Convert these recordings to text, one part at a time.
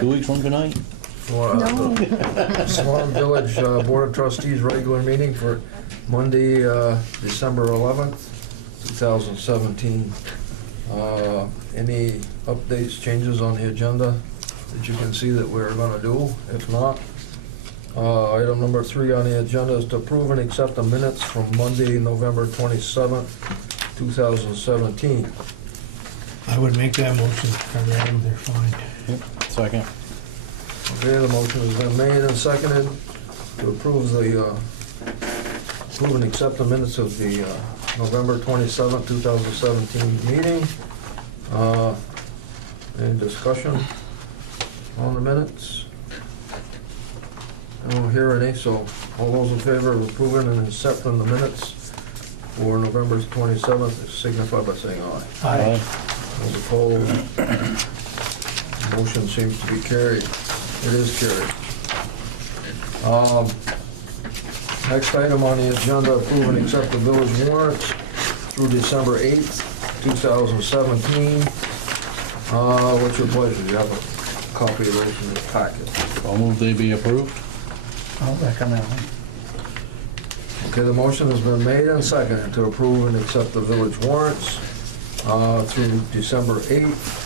2 weeks from tonight? No. Swanton Village Board of Trustees regular meeting for Monday, December 11th, 2017. Any updates, changes on the agenda that you can see that we're going to do? If not, item number 3 on the agenda is to approve and accept the minutes from Monday, November 27th, 2017. I would make that motion. I read them, they're fine. Yep. Second. Okay, the motion has been made and seconded to approve and accept the minutes of the November 27th, 2017 meeting. Any discussion on the minutes? I don't hear any, so all those in favor of approving and accepting the minutes for November 27th signify by saying aye. Aye. Those opposed? Motion seems to be carried. It is carried. Next item on the agenda, approve and accept the village warrants through December 8th, 2017. What's your pleasure? You have a copy of those in the packet. I'll move they be approved. I'll recommend one. Okay, the motion has been made and seconded to approve and accept the village warrants through December 8th.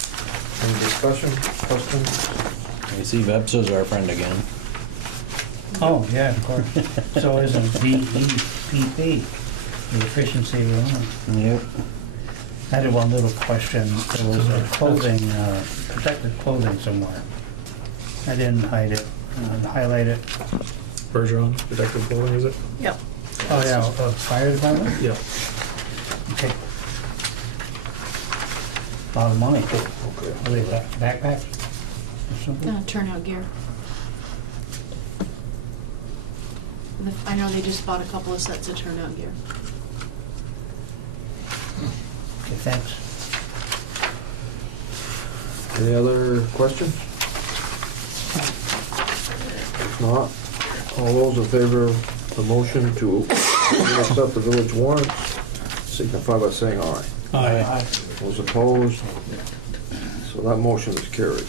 Any discussion, questions? You see Webster's our friend again. Oh, yeah, of course. So is a VEPP, the efficiency of the loan. Yep. I had one little question. There was a clothing, protected clothing somewhere. I didn't highlight it. Bergeron, protective clothing, is it? Yep. Oh, yeah, fire department? Yeah. Okay. A lot of money. Okay. Are they backpacks or something? Turnout gear. I know they just bought a couple of sets of turnout gear. Okay, thanks. Any other questions? If not, all those in favor of the motion to accept the village warrants signify by saying aye. Aye. Those opposed? So that motion is carried.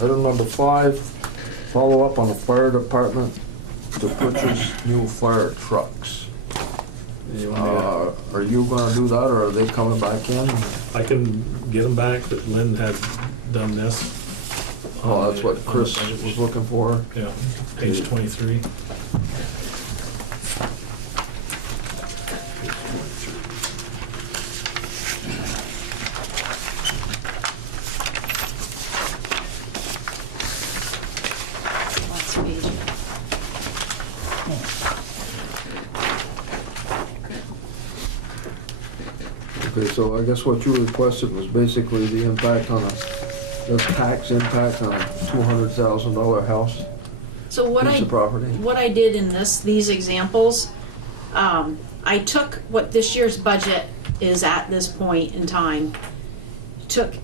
Item number 5, follow up on the fire department to purchase new fire trucks. You want Are you gonna do that, or are they coming back in? I can get them back, but Lynn had done this. Oh, that's what Chris on the budget. was looking for. Yeah, page 23. Last page. Okay, so I guess what you requested was basically the impact on the tax impact on a $200,000 house, So piece of property. what I did in these examples, I took what this year's budget is at this point in time, took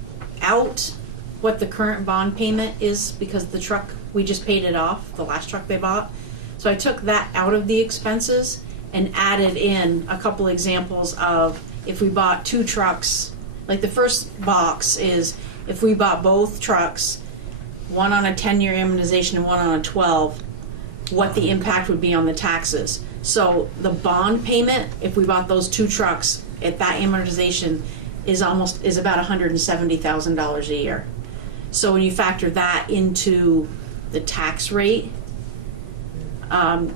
out what the current bond payment is because the truck, we just paid it off, the last truck they bought. So I took that out of the expenses and added in a couple examples of if we bought 2 trucks, like the first box is if we bought both trucks, one on a 10-year amortization and one on a 12, what the impact would be on the taxes. So the bond payment, if we bought those 2 trucks at that amortization, is about $170,000 a year. So when you factor that into the tax rate,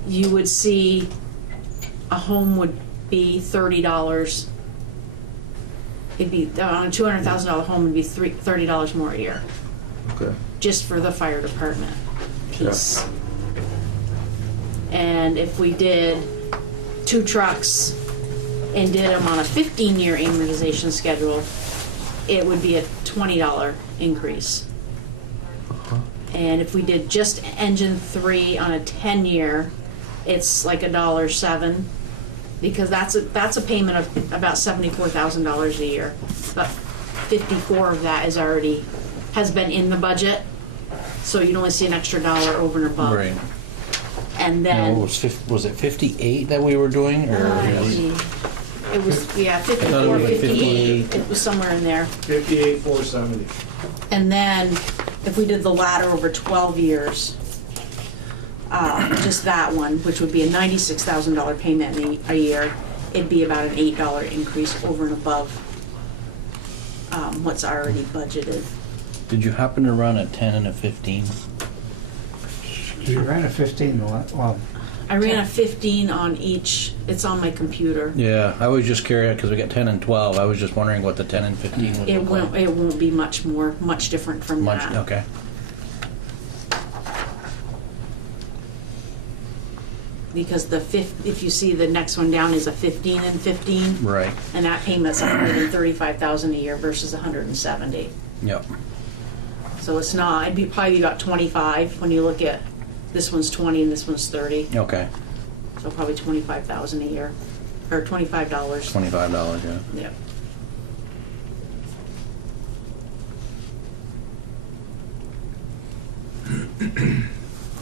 you would see a home would be $30. It'd be on a $200,000 home would be $30 more a year, Okay. just for the fire department piece. And if we did 2 trucks and did them on a 15-year amortization schedule, it would be a $20 increase. And if we did just engine 3 on a 10-year, it's like $1.07, because that's a payment of about $74,000 a year. But 54 of that has been in the budget, so you'd only see an extra $1 over and above. Right. And No, then was it 58 that we were doing, or? it was 54, it was like 58. It was somewhere in there. 58,470. And then if we did the ladder over 12 years, just that one, which would be a $96,000 payment a year, it'd be about an $8 increase over and above what's already budgeted. Did you happen to run a 10 and a 15? We ran a 15, well, I ran a 15 on each, it's on my computer. Yeah, I was just curious because we got 10 and 12. I was just wondering what the 10 and 15 would It look won't, like. it won't be much different from that. Okay. Because if you see the next one down is a 15 and 15, Right. and that payment's 135,000 a year versus 170. Yep. So it's not, probably about 25 when you look at, this one's 20 and this one's 30. Okay. So probably 25,000 a year, or $25. $25, yeah. Yep.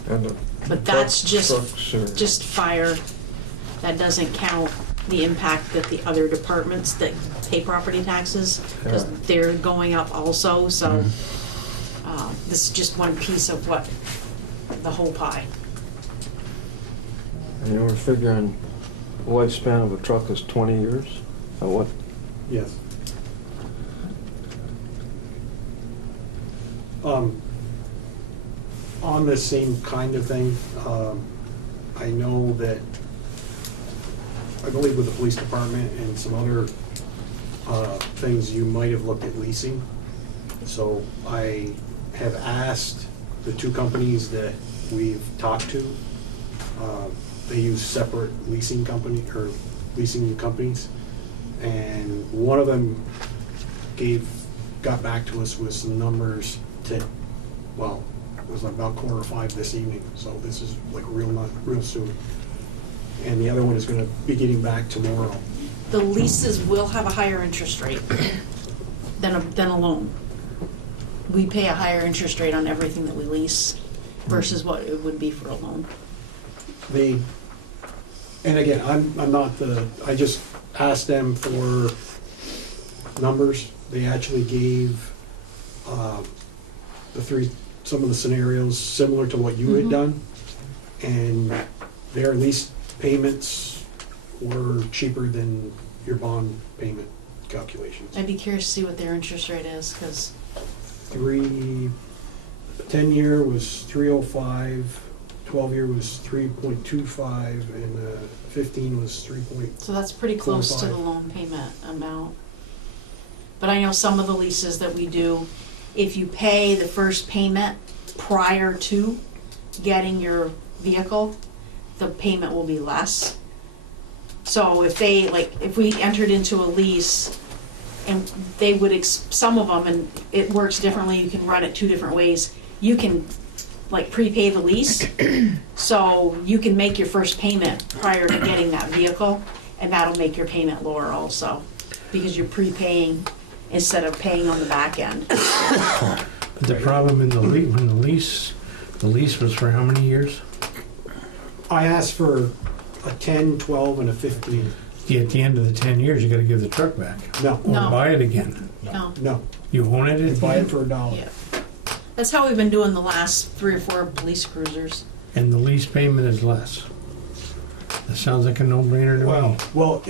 And the But that's trucks are- just fire. That doesn't count the impact that the other departments that pay property taxes, because Yeah. they're going up also, so this is just one piece of the whole pie. And you were figuring the lifespan of a truck is 20 years? Or what? Yes. On this same kind of thing, I know that, I believe with the police department and some other things, you might have looked at leasing. So I have asked the two companies that we've talked to, they use separate leasing companies, and one of them got back to us with some numbers it was about 4:45 this evening, so this is like real soon. And the other one is gonna be getting back tomorrow. The leases will have a higher interest rate than a loan. We pay a higher interest rate on everything that we lease versus what it would be for a loan. And again, I'm not I just asked them for numbers. They actually gave some of the scenarios similar to what you had done, and their lease payments were cheaper than your bond payment calculations. I'd be curious to see what their interest rate is, because 10-year was 305, 12-year was 3.25, and 15 was 3. so that's pretty close to 4 or the 5. loan payment amount. But I know some of the leases that we do, if you pay the first payment prior to getting your vehicle, the payment will be less. So if we entered into a lease and they would, some of them, and it works differently, you can run it two different ways. You can prepay the lease, so you can make your first payment prior to getting that vehicle, and that'll make your payment lower also, because you're prepaying instead of paying on the back end. The problem in when the lease was for how many years? I asked for a 10, 12, and a 15. Yeah, at the end of the 10 years, you gotta give the truck back. No, Or No. buy it again. No. no. You own it You at the buy it end, for $1. Yeah. That's how we've been doing the last 3 or 4 police cruisers. and the lease payment is less. That sounds like a no-brainer to me. Well,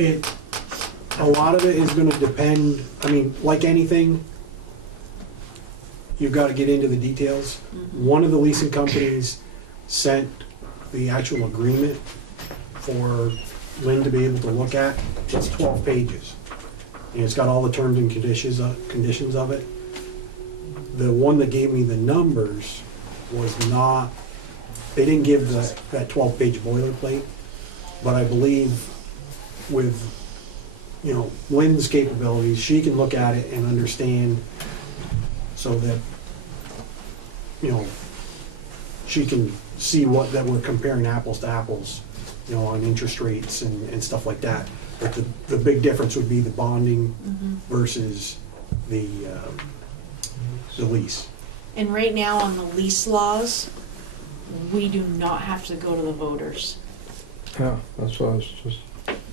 a lot of it is gonna depend, I mean, like anything, you've gotta get into the details. One of the leasing companies sent the actual agreement for Lynn to be able to look at. It's 12 pages. And it's got all the terms and conditions of it. The one that gave me the numbers was not, they didn't give that 12-page boilerplate, but I believe with, Lynn's capabilities, she can look at it and understand so that, she can see that we're comparing apples to apples, on interest rates and stuff like that. But the big difference would be the bonding versus the lease. And right now on the lease laws, we do not have to go to the voters. Yeah, that's what I was just,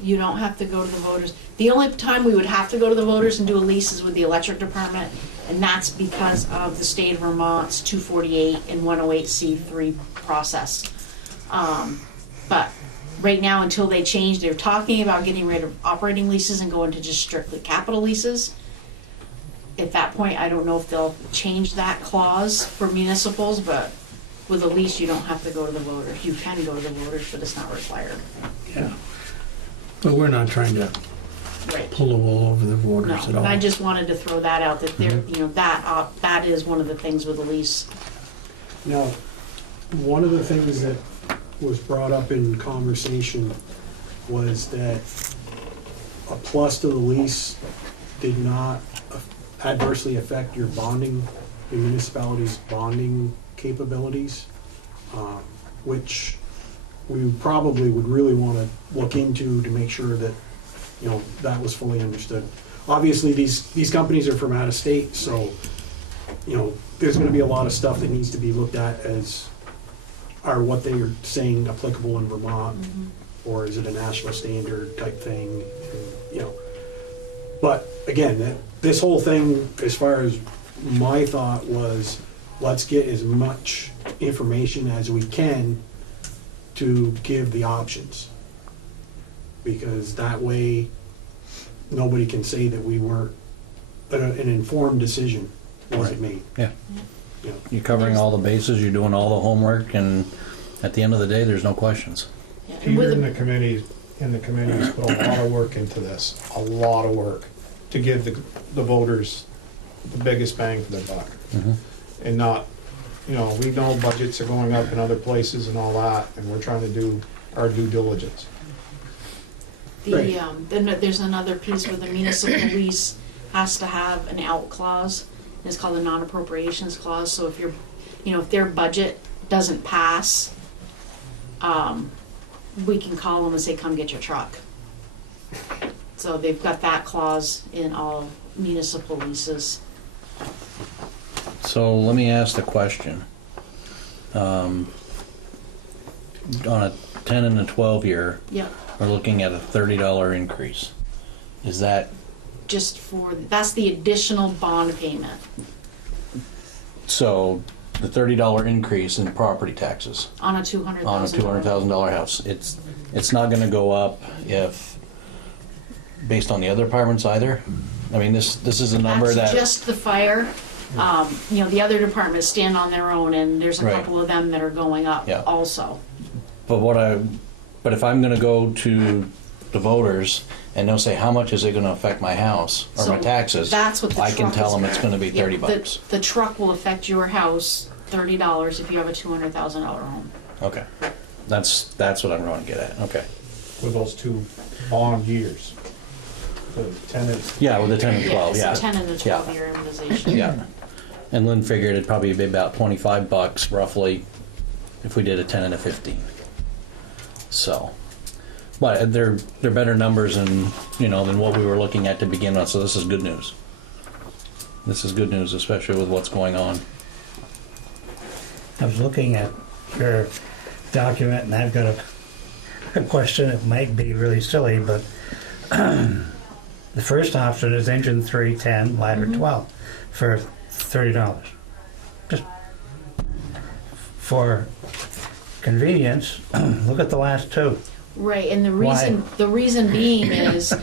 You don't have to go to the voters. The only time we would have to go to the voters and do a lease is with the electric department, and that's because of the state of Vermont's 248 and 108C3 process. But right now, until they change, they're talking about getting rid of operating leases and going to just strictly capital leases. At that point, I don't know if they'll change that clause for municipals, but with a lease, you don't have to go to the voters. You can go to the voters, but it's not required. Yeah. But we're not trying to Right. pull the wool over the No, borders at and all. I just wanted to throw that out, that there, you know, that is one of the things with a lease. Now, one of the things that was brought up in conversation was that a plus to the lease did not adversely affect your bonding, the municipality's bonding capabilities, which we probably would really want to look into to make sure that, you know, that was fully understood. Obviously, these companies are from out of state, so, you know, there's going to be a lot of stuff that needs to be looked at as, are what they are saying applicable in Vermont, or is it a national standard type thing, and, you know. But again, this whole thing, as far as my thought was, let's get as much information as we can to give the options. Because that way, nobody can say that we weren't, an informed decision wasn't made. Yeah. You know. You're covering all the bases, you're doing all the homework, and at the end of the day, there's no questions. Yeah, and Peter with and the- the committees put a lot of work into this, a lot of work, to give the voters the biggest bang for their buck. And not, you know, we know budgets are going up in other places and all that, and we're trying to do our due diligence. Then there's another piece where the municipal lease has to have an out clause. It's called a non-appropriations clause. So if if their budget doesn't pass, we can call them and say, come get your truck. So they've got that clause in all municipal leases. So let me ask the question. On a 10 and a 12 year, Yep. we're looking at a $30 increase. Is that, That's the additional bond payment so the $30 increase in property taxes on a $200,000. on a $200,000 house, it's not gonna go up if, based on the other departments either? I mean, this is a number That's that, just the fire. The other departments stand on their own, and there's a Right. couple of them that are going up Yeah. also. but if I'm gonna go to the voters and they'll say, how much is it gonna affect my house or my So taxes? That's what the I truck can tell is them it's gonna be Yeah, $30. The truck will affect your house $30 if you have a $200,000 home. Okay, that's what I'm going to get at, okay. With those two bond years. The tenants. Yeah, with the 10 and 12, It's yeah. a 10 and a 12-year amortization. Yeah, and Lynn figured it'd probably be about $25 roughly if we did a 10 and a 15. So, but they're better numbers than what we were looking at to begin with. So this is good news. This is good news, especially with what's going on. I was looking at your document, and I've got a question. It might be really silly, but the first option is engine 310, ladder 12, for $30. Just for convenience, look at the last two. Right, and Why? the reason being is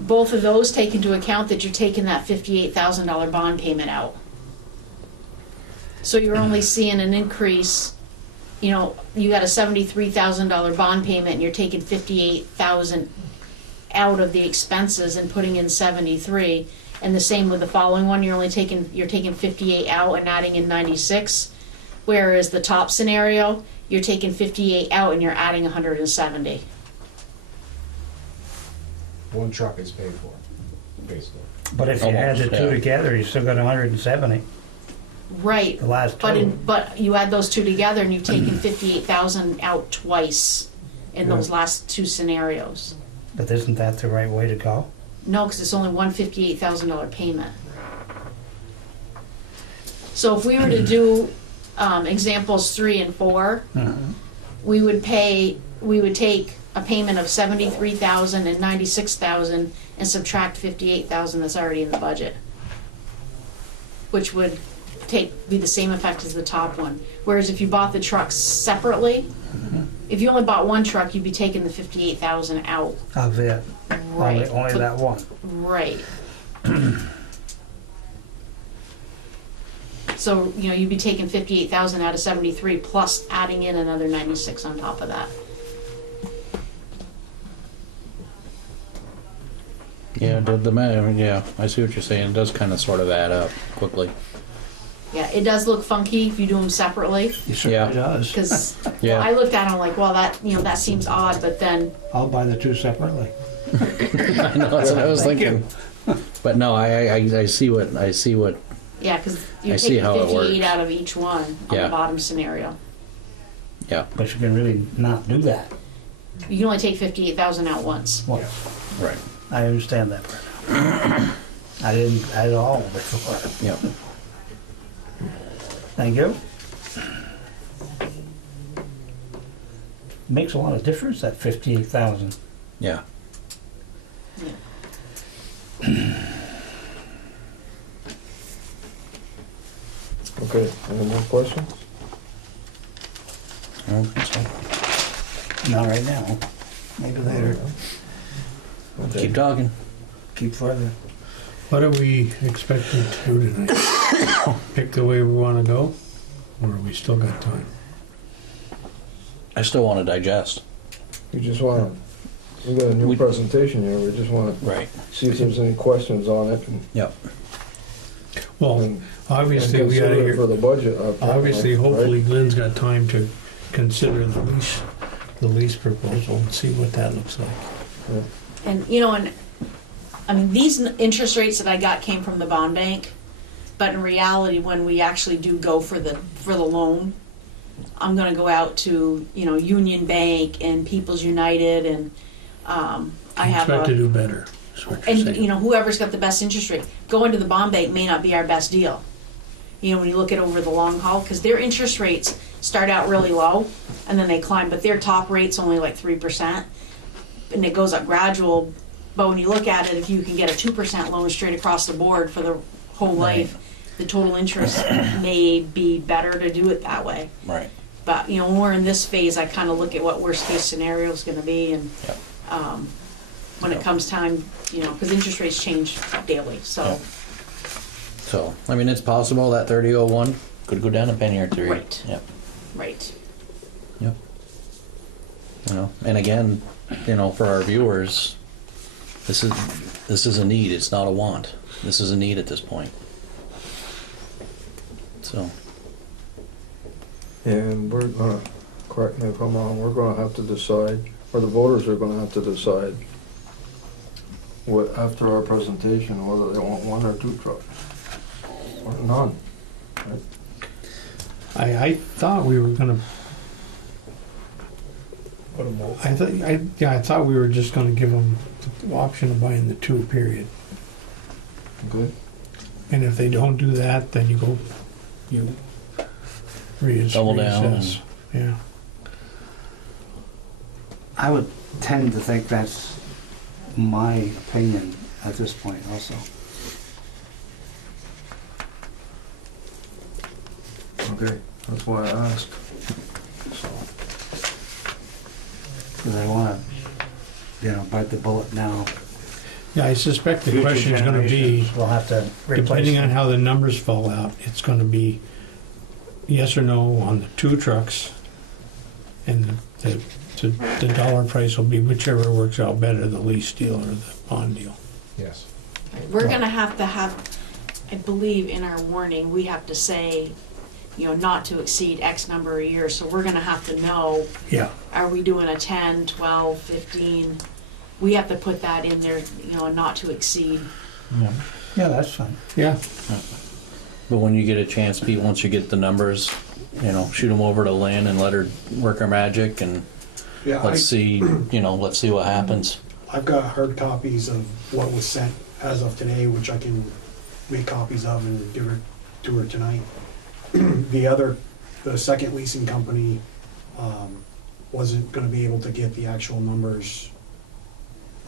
both of those take into account that you're taking that $58,000 bond payment out. So you're only seeing an increase, you got a $73,000 bond payment and you're taking $58,000 out of the expenses and putting in 73. And the same with the following one, you're taking 58 out and adding in 96. Whereas the top scenario, you're taking 58 out and you're adding 170. One truck is paid for, basically. But if you add the Almost, two yeah. together, you still got 170, Right. the last two. But you add those two together and you've taken 58,000 out twice in those last two scenarios. But isn't that the right way to go? No, because it's only one $58,000 payment. So if we were to do examples 3 and 4, we would take a payment of 73,000 and 96,000 and subtract 58,000 that's already in the budget, which would be the same effect as the top one. Whereas if you bought the trucks separately, if you only bought one truck, you'd be taking the 58,000 out. Of it, Right. only that one. Right. So, you know, you'd be taking 58,000 out of 73 plus adding in another 96 on top of that. Yeah, I mean, yeah, I see what you're saying. It does kind of sort of add up quickly. Yeah, it does look funky if you do them separately. It certainly Yeah. does. Because Yeah. I looked at them like, well, that, you know, that seems odd, but then, I'll buy the two separately. I know, that's what I was Thank thinking. But no, I see what, yeah, because I you see take how it 58 works. out of each one on Yeah. the bottom scenario. yeah, But you can really not do that. You can only take 58,000 out once. Well, right, I understand that part now. I didn't at all before. yeah. Thank you. Makes a lot of difference, that 58,000. Yeah. Okay, any more questions? I don't think so. Not right now. Maybe later. Okay. Keep talking. Keep further. What are we expecting to do tonight? Pick the way we want to go, or we still got time? I still want to digest. We just wanna, we got a new We- presentation here, we just wanna Right. see if there's any questions on it and- Yep. Well, and obviously, we consider gotta it for hear, the budget. obviously, right? hopefully Glenn's got time to consider the lease proposal and see what that looks like. And, you know, and, I mean, these interest rates that I got came from the bond bank, but in reality, when we actually do go for the loan, I'm gonna go out to, you know, Union Bank and People's United and, I have Expect to a, do better, is what you're and, saying. you know, whoever's got the best interest rate. Going to the bond bank may not be our best deal. You know, when you look at over the long haul, because their interest rates start out really low and then they climb, but their top rate's only like 3%. And it goes up gradual, but when you look at it, if you can get a 2% loan straight across the board for the whole life, the total interest may be better to do it that way. Right. But, you know, when we're in this phase, I kind of look at what worst case scenario is gonna be and, Yep. when it comes time, you know, because interest rates change daily, so. Yep. So, I mean, it's possible that 3001 could go down a penny or three. Right. Yep. Right. Yep. You know, and again, you know, for our viewers, this is a need. It's not a want. This is a need at this point. So, And we're gonna, correct me if I'm wrong, we're gonna have to decide, or the voters are gonna have to decide what, after our presentation, whether they want one or two trucks, or none. I thought we were gonna, Put them both. I thought we were just gonna give them the option of buying the two, period. Good? And if they don't do that, then you Double down reassess. Yeah. I would tend to think that's my opinion at this point also. Okay, that's why I asked. So, Because I want to, you know, bite the bullet now. Yeah, I suspect the Future question's gonna be, generations will have to replace depending on them. how the numbers fall out, it's gonna be yes or no on the two trucks. And the dollar price will be whichever works out better, the lease deal or the bond deal. Yes. We're gonna have to have, I believe in our warning, we have to say, you know, not to exceed X number of years, so we're gonna have to know, Yeah. are we doing a 10, 12, 15? We have to put that in there, you know, not to exceed. Yeah, that's fine. Yeah. but when you get a chance, Pete, once you get the numbers, you know, shoot them over to Lynn and let her work her magic, and Yeah, let's see, you know, let's see what happens. I've got hard copies of what was sent as of today, which I can make copies of and give her to her tonight. The second leasing company, wasn't gonna be able to get the actual numbers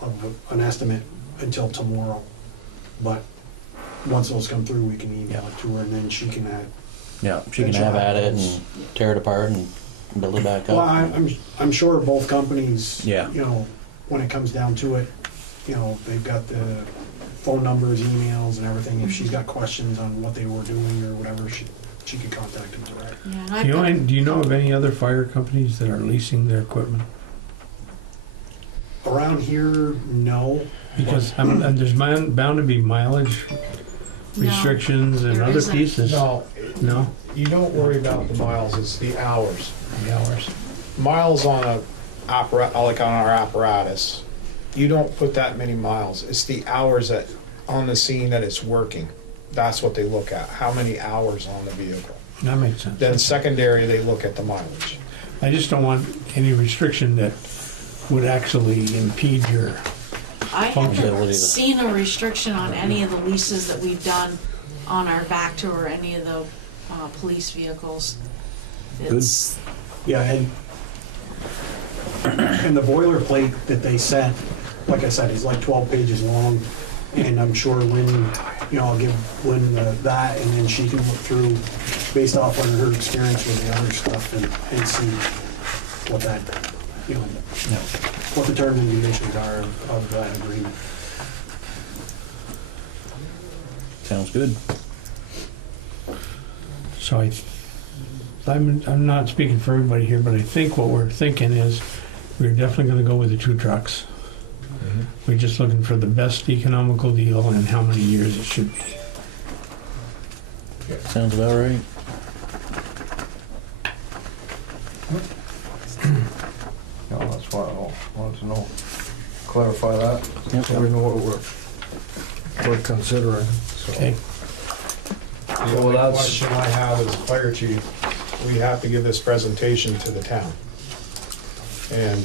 of an estimate until tomorrow. But once those come through, we can email it to her, and then she can add. Yeah, she can have at it and tear it apart and build it back Well, up. I'm sure both companies, Yeah. you know, when it comes down to it, you know, they've got the phone numbers, emails, and everything. If she's got questions on what they were doing or whatever, she could contact them direct. Yeah, and I've got- Do you know of any other fire companies that are leasing their equipment? Around here, no. Because there's bound to be mileage No, restrictions and there other isn't. pieces. No, No? you don't worry about the miles, it's the hours. The hours. Miles on like on our apparatus, you don't put that many miles. It's the hours that, on the scene that it's working. That's what they look at, how many hours on the vehicle. That makes sense. Then secondary, they look at the mileage. I just don't want any restriction that would actually impede your, I Ability haven't to- seen a restriction on any of the leases that we've done on our Vector or any of the police vehicles. It's, Yeah, and the boilerplate that they sent, like I said, is like 12 pages long. And I'm sure Lynn, you know, I'll give Lynn that, and then she can look through based off on her experience with the other stuff and see what that, you know, what the terms and conditions are of that agreement. Sounds good. so I'm not speaking for everybody here, but I think what we're thinking is we're definitely gonna go with the 2 trucks. We're just looking for the best economical deal and how many years it should be. Sounds about right. Yeah, that's why I wanted to know, clarify that, Yep. so we know what we're considering, so. Okay, The So only that's- question I have as fire chief, we have to give this presentation to the town. And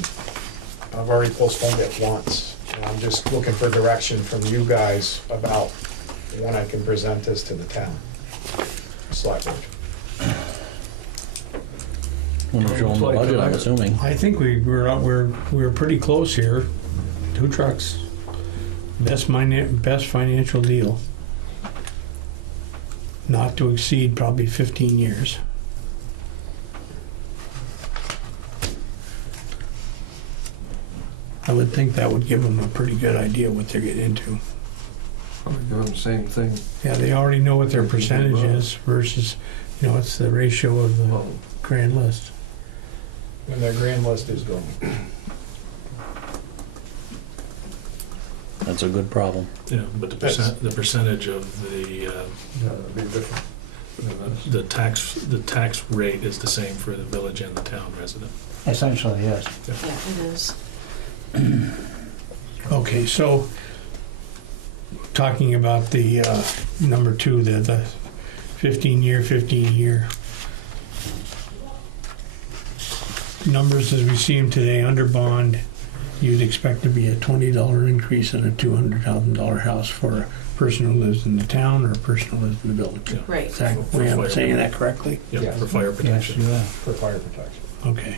I've already postponed it once, and I'm just looking for direction from you guys about when I can present this to the town. Select board. When we're showing the Like budget, I'm tonight. assuming. I think we're pretty close here. 2 trucks, best financial deal. Not to exceed probably 15 years. I would think that would give them a pretty good idea what they're getting into. Probably doing the same thing. Yeah, they already know what their percentage is versus, you know, it's the ratio of the Well, grand list. When their grand list is going. That's a good problem. Yeah, but the percentage of yeah, it'd be different. the tax rate is the same for the village and the town resident. Essentially, yes. yeah, it is. Okay, so talking about the number 2, the 15 year numbers as we see them today under bond, you'd expect to be a $20 increase in a $200,000 house for a person who lives in the town or a person who lives in the village. Yeah. Right. Is that, For am I fire. saying that correctly? Yeah, Yes. for fire Yes, protection. you are. For fire protection. Okay.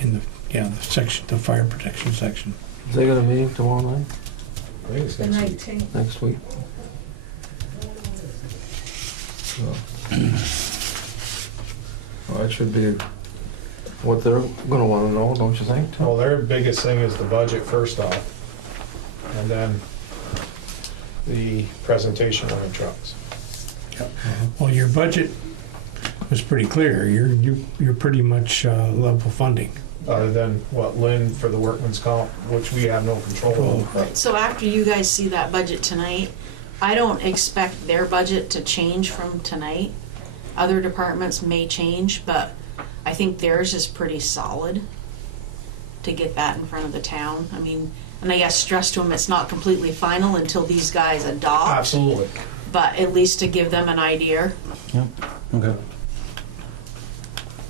In the section, the fire protection section. They got a meeting tomorrow night, I think it's next week. next week? So. Well, that should be what they're gonna wanna know, don't you think? Well, their biggest thing is the budget first off, and then the presentation on the trucks. Well, your budget was pretty clear. You're pretty much level funding. Other than what Lynn for the workman's comp, which we have no control over. Right, so after you guys see that budget tonight, I don't expect their budget to change from tonight. Other departments may change, but I think theirs is pretty solid to get that in front of the town. I mean, and I guess stress to them, it's not completely final until these guys adopt, Absolutely. but at least to give them an idea. Yep. Okay.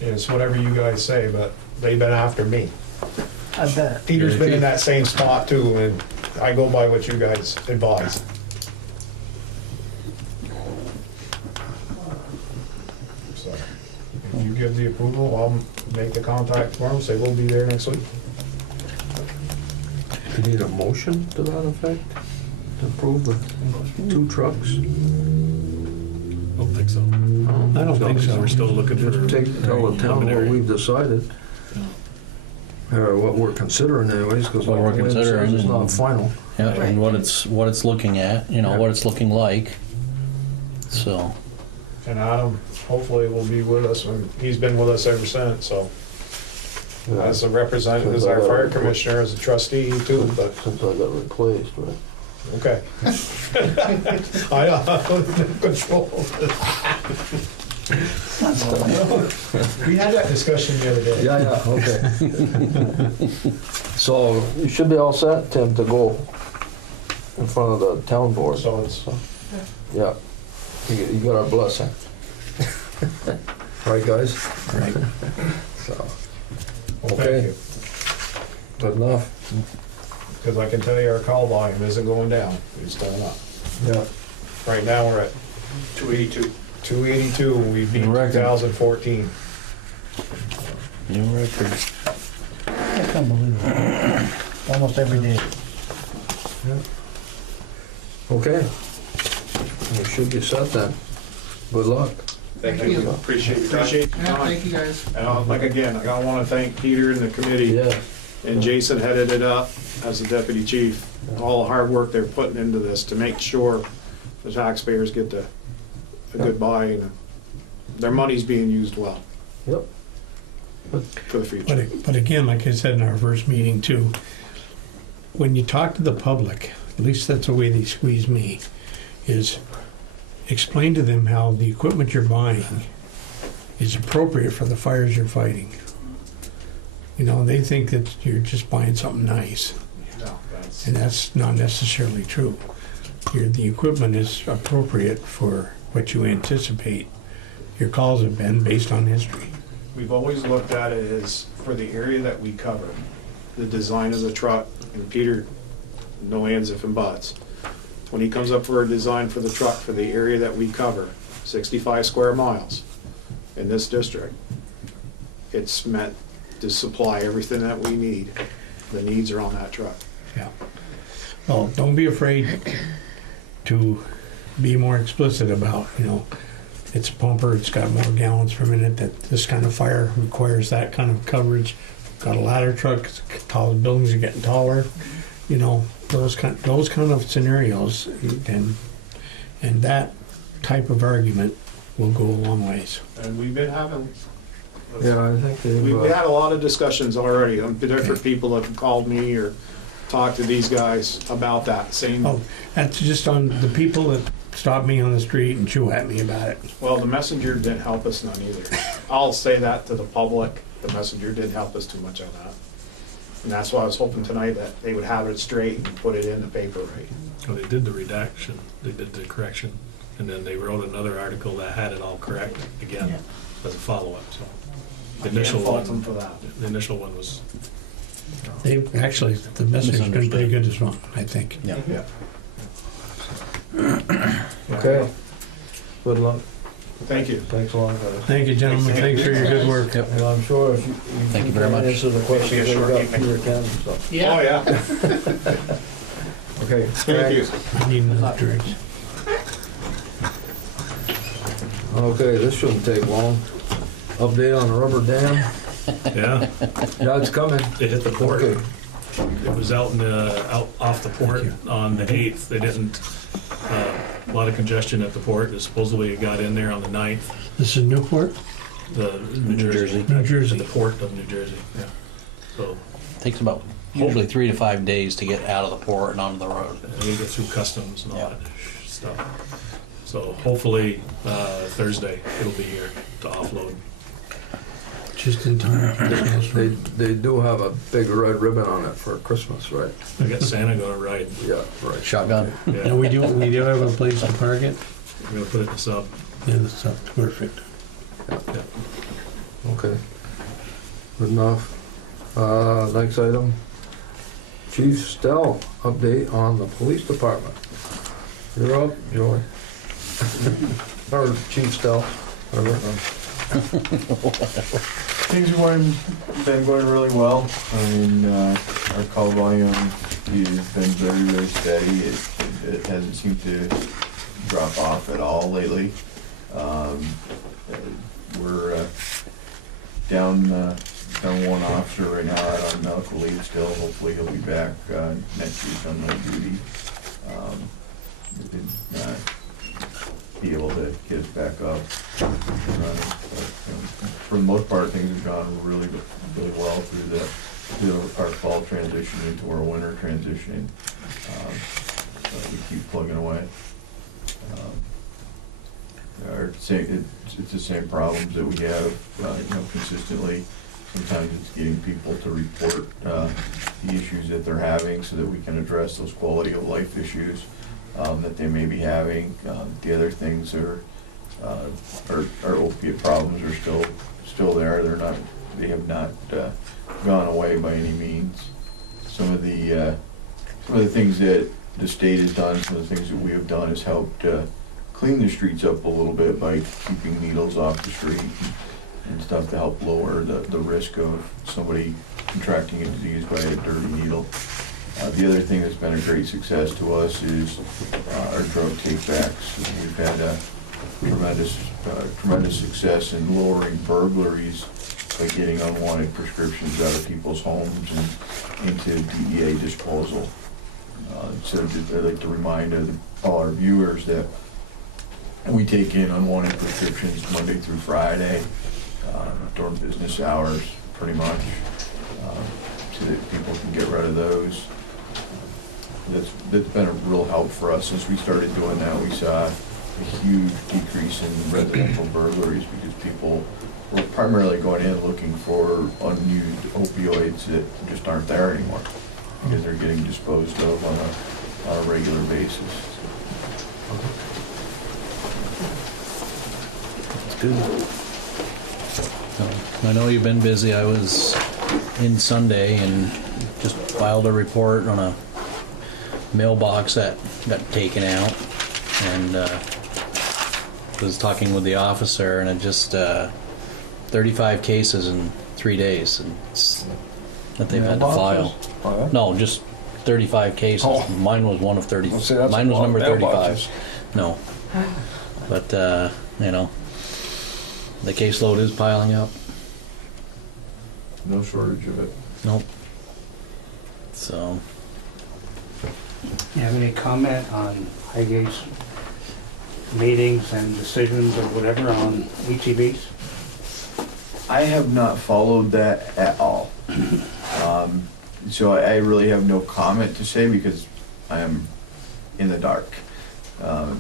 It's whatever you guys say, but they've been after me. I bet. Peter's been in that same spot too, and I go by what you guys advise. So, if you gives the approval, I'll make the contact for him, say we'll be there next week. You need a motion to that effect? To approve the 2 trucks? Don't think so. I don't think so. We're still looking for. Just take, tell the town what we've decided. Or what we're considering anyways, because What we're considering it's not and- final. Yeah, and what it's looking at, what it's looking like. So, And Adam, hopefully will be with us, and he's been with us ever since, so. As a representative, as our fire commissioner, as a trustee too, but, Since I got replaced, right? okay. I don't have control of this. We had that discussion the other day. Yeah, okay. So you should be all set, Tim, to go in front of the town board. So it's, Yeah, you got our blessing. Right, guys? Right. So, well, Okay. thank you, good enough. because I can tell you our call volume isn't going down, it's going up. Yeah. Right now, we're at 282. 282, and we beat Record. 2014. new record. That's unbelievable. Almost every day. Okay. You should be set then. Good luck. Thank you. Appreciate your time. Yeah, thank you guys. And like again, I want to thank Peter and the committee, Yeah. and Jason headed it up as the deputy chief. All the hard work they're putting into this to make sure the taxpayers get a good buy and their money's being used well Yep. for the future. But again, like I said in our first meeting too, when you talk to the public, at least that's the way they squeeze me, is explain to them how the equipment you're buying is appropriate for the fires you're fighting. They think that you're just buying something nice, No, that's- and that's not necessarily true. The equipment is appropriate for what you anticipate your calls have been based on history. We've always looked at it as for the area that we cover, the design of the truck, and Peter, no ands, if and buts. When he comes up for a design for the truck for the area that we cover, 65 square miles in this district, it's meant to supply everything that we need. The needs are on that truck. Yeah. Well, don't be afraid to be more explicit about, it's a pumper, it's got more gallons per minute, that this kind of fire requires that kind of coverage. Got a ladder truck, tall buildings are getting taller, those kind of scenarios, and that type of argument will go a long ways. And we've been having, Yeah, I think we've had a lot of discussions already. Different people have called me or talked to these guys about that same. Oh, that's just on the people that stop me on the street and chew at me about it. Well, the messenger didn't help us none either. I'll say that to the public, the messenger didn't help us too much on that. And that's why I was hoping tonight that they would have it straight and put it in the paper right. Well, they did the redaction, they did the correction, and then they wrote another article that had it all correct again as a follow-up, so. I The initial can't fault them one, for that. the initial one was, They've actually, the message's been pretty good as well, I think. Yeah. Yeah. Okay. Good luck. Thank you. Thanks a lot, guys. Thank you, gentlemen, thanks for your good work. Yep. And I'm sure if you Thank you very can much. answer the questions Maybe a that short you got, evening. Peter can, so. Oh, yeah. Okay. Thank you. I need another drink. Okay, this shouldn't take long. Update on the rubber dam. yeah, Yeah, it's coming. they hit the port. Okay. It was out off the port on the 8th. They didn't, a lot of congestion at the port. Supposedly it got in there on the 9th. This is Newport? The New Jersey. New Jersey. The port of New Jersey, yeah. So, Takes about usually 3 to 5 days to get out of the port and onto the road. and we go through customs and all Yeah. that stuff. So hopefully, Thursday, it'll be here to offload. Just in time for Christmas. They do have a big red ribbon on it for Christmas, right? I got Santa gonna ride. Yeah, right. Shotgun. And Yeah, we do have a place to park it? we're gonna put it in the sub. Yeah, that's perfect. Okay. Good enough. Next item. Chief Stell, update on the police department. You're up, Joey. Or Chief Stell, whatever. Things have been going really well. I mean, our call volume has been very, very steady. It hasn't seemed to drop off at all lately. We're down one officer right now out on medical leave still. Hopefully he'll be back next week on light duty. We did be able to get us back up and running. But, for the most part, things have gone really, really well through our fall transition into our winter transition. We keep plugging away. It's the same problems that we have, consistently. Sometimes it's getting people to report the issues that they're having so that we can address those quality of life issues that they may be having. The other things are opiate problems are still there. They have not gone away by any means. Some of the things that the state has done, some of the things that we have done has helped clean the streets up a little bit by keeping needles off the street and stuff to help lower the risk of somebody contracting a disease by a dirty needle. The other thing that's been a great success to us is our drug take-backs. We've had a tremendous success in lowering burglaries by getting unwanted prescriptions out of people's homes and into DEA disposal. So I'd like to remind all our viewers that we take in unwanted prescriptions Monday through Friday during business hours, pretty much, so that people can get rid of those. That's been a real help for us. Since we started doing that, we saw a huge decrease in residential burglaries because people were primarily going in looking for unused opioids that just aren't there anymore because they're getting disposed of on a regular basis. It's good. So, I know you've been busy. I was in Sunday and just filed a report on a mailbox that got taken out, and was talking with the officer, and it just 35 cases in 3 days and that they've had to file. Oh, yeah? No, just 35 cases. Oh. Mine was one of 30. Well, see, that's Mine was a lot number of 35. mailboxes. No, but the caseload is piling up. No shortage of it. Nope. So. You have any comment on Highgate's meetings and decisions or whatever on ETVs? I have not followed that at all. So I really have no comment to say because I am in the dark. I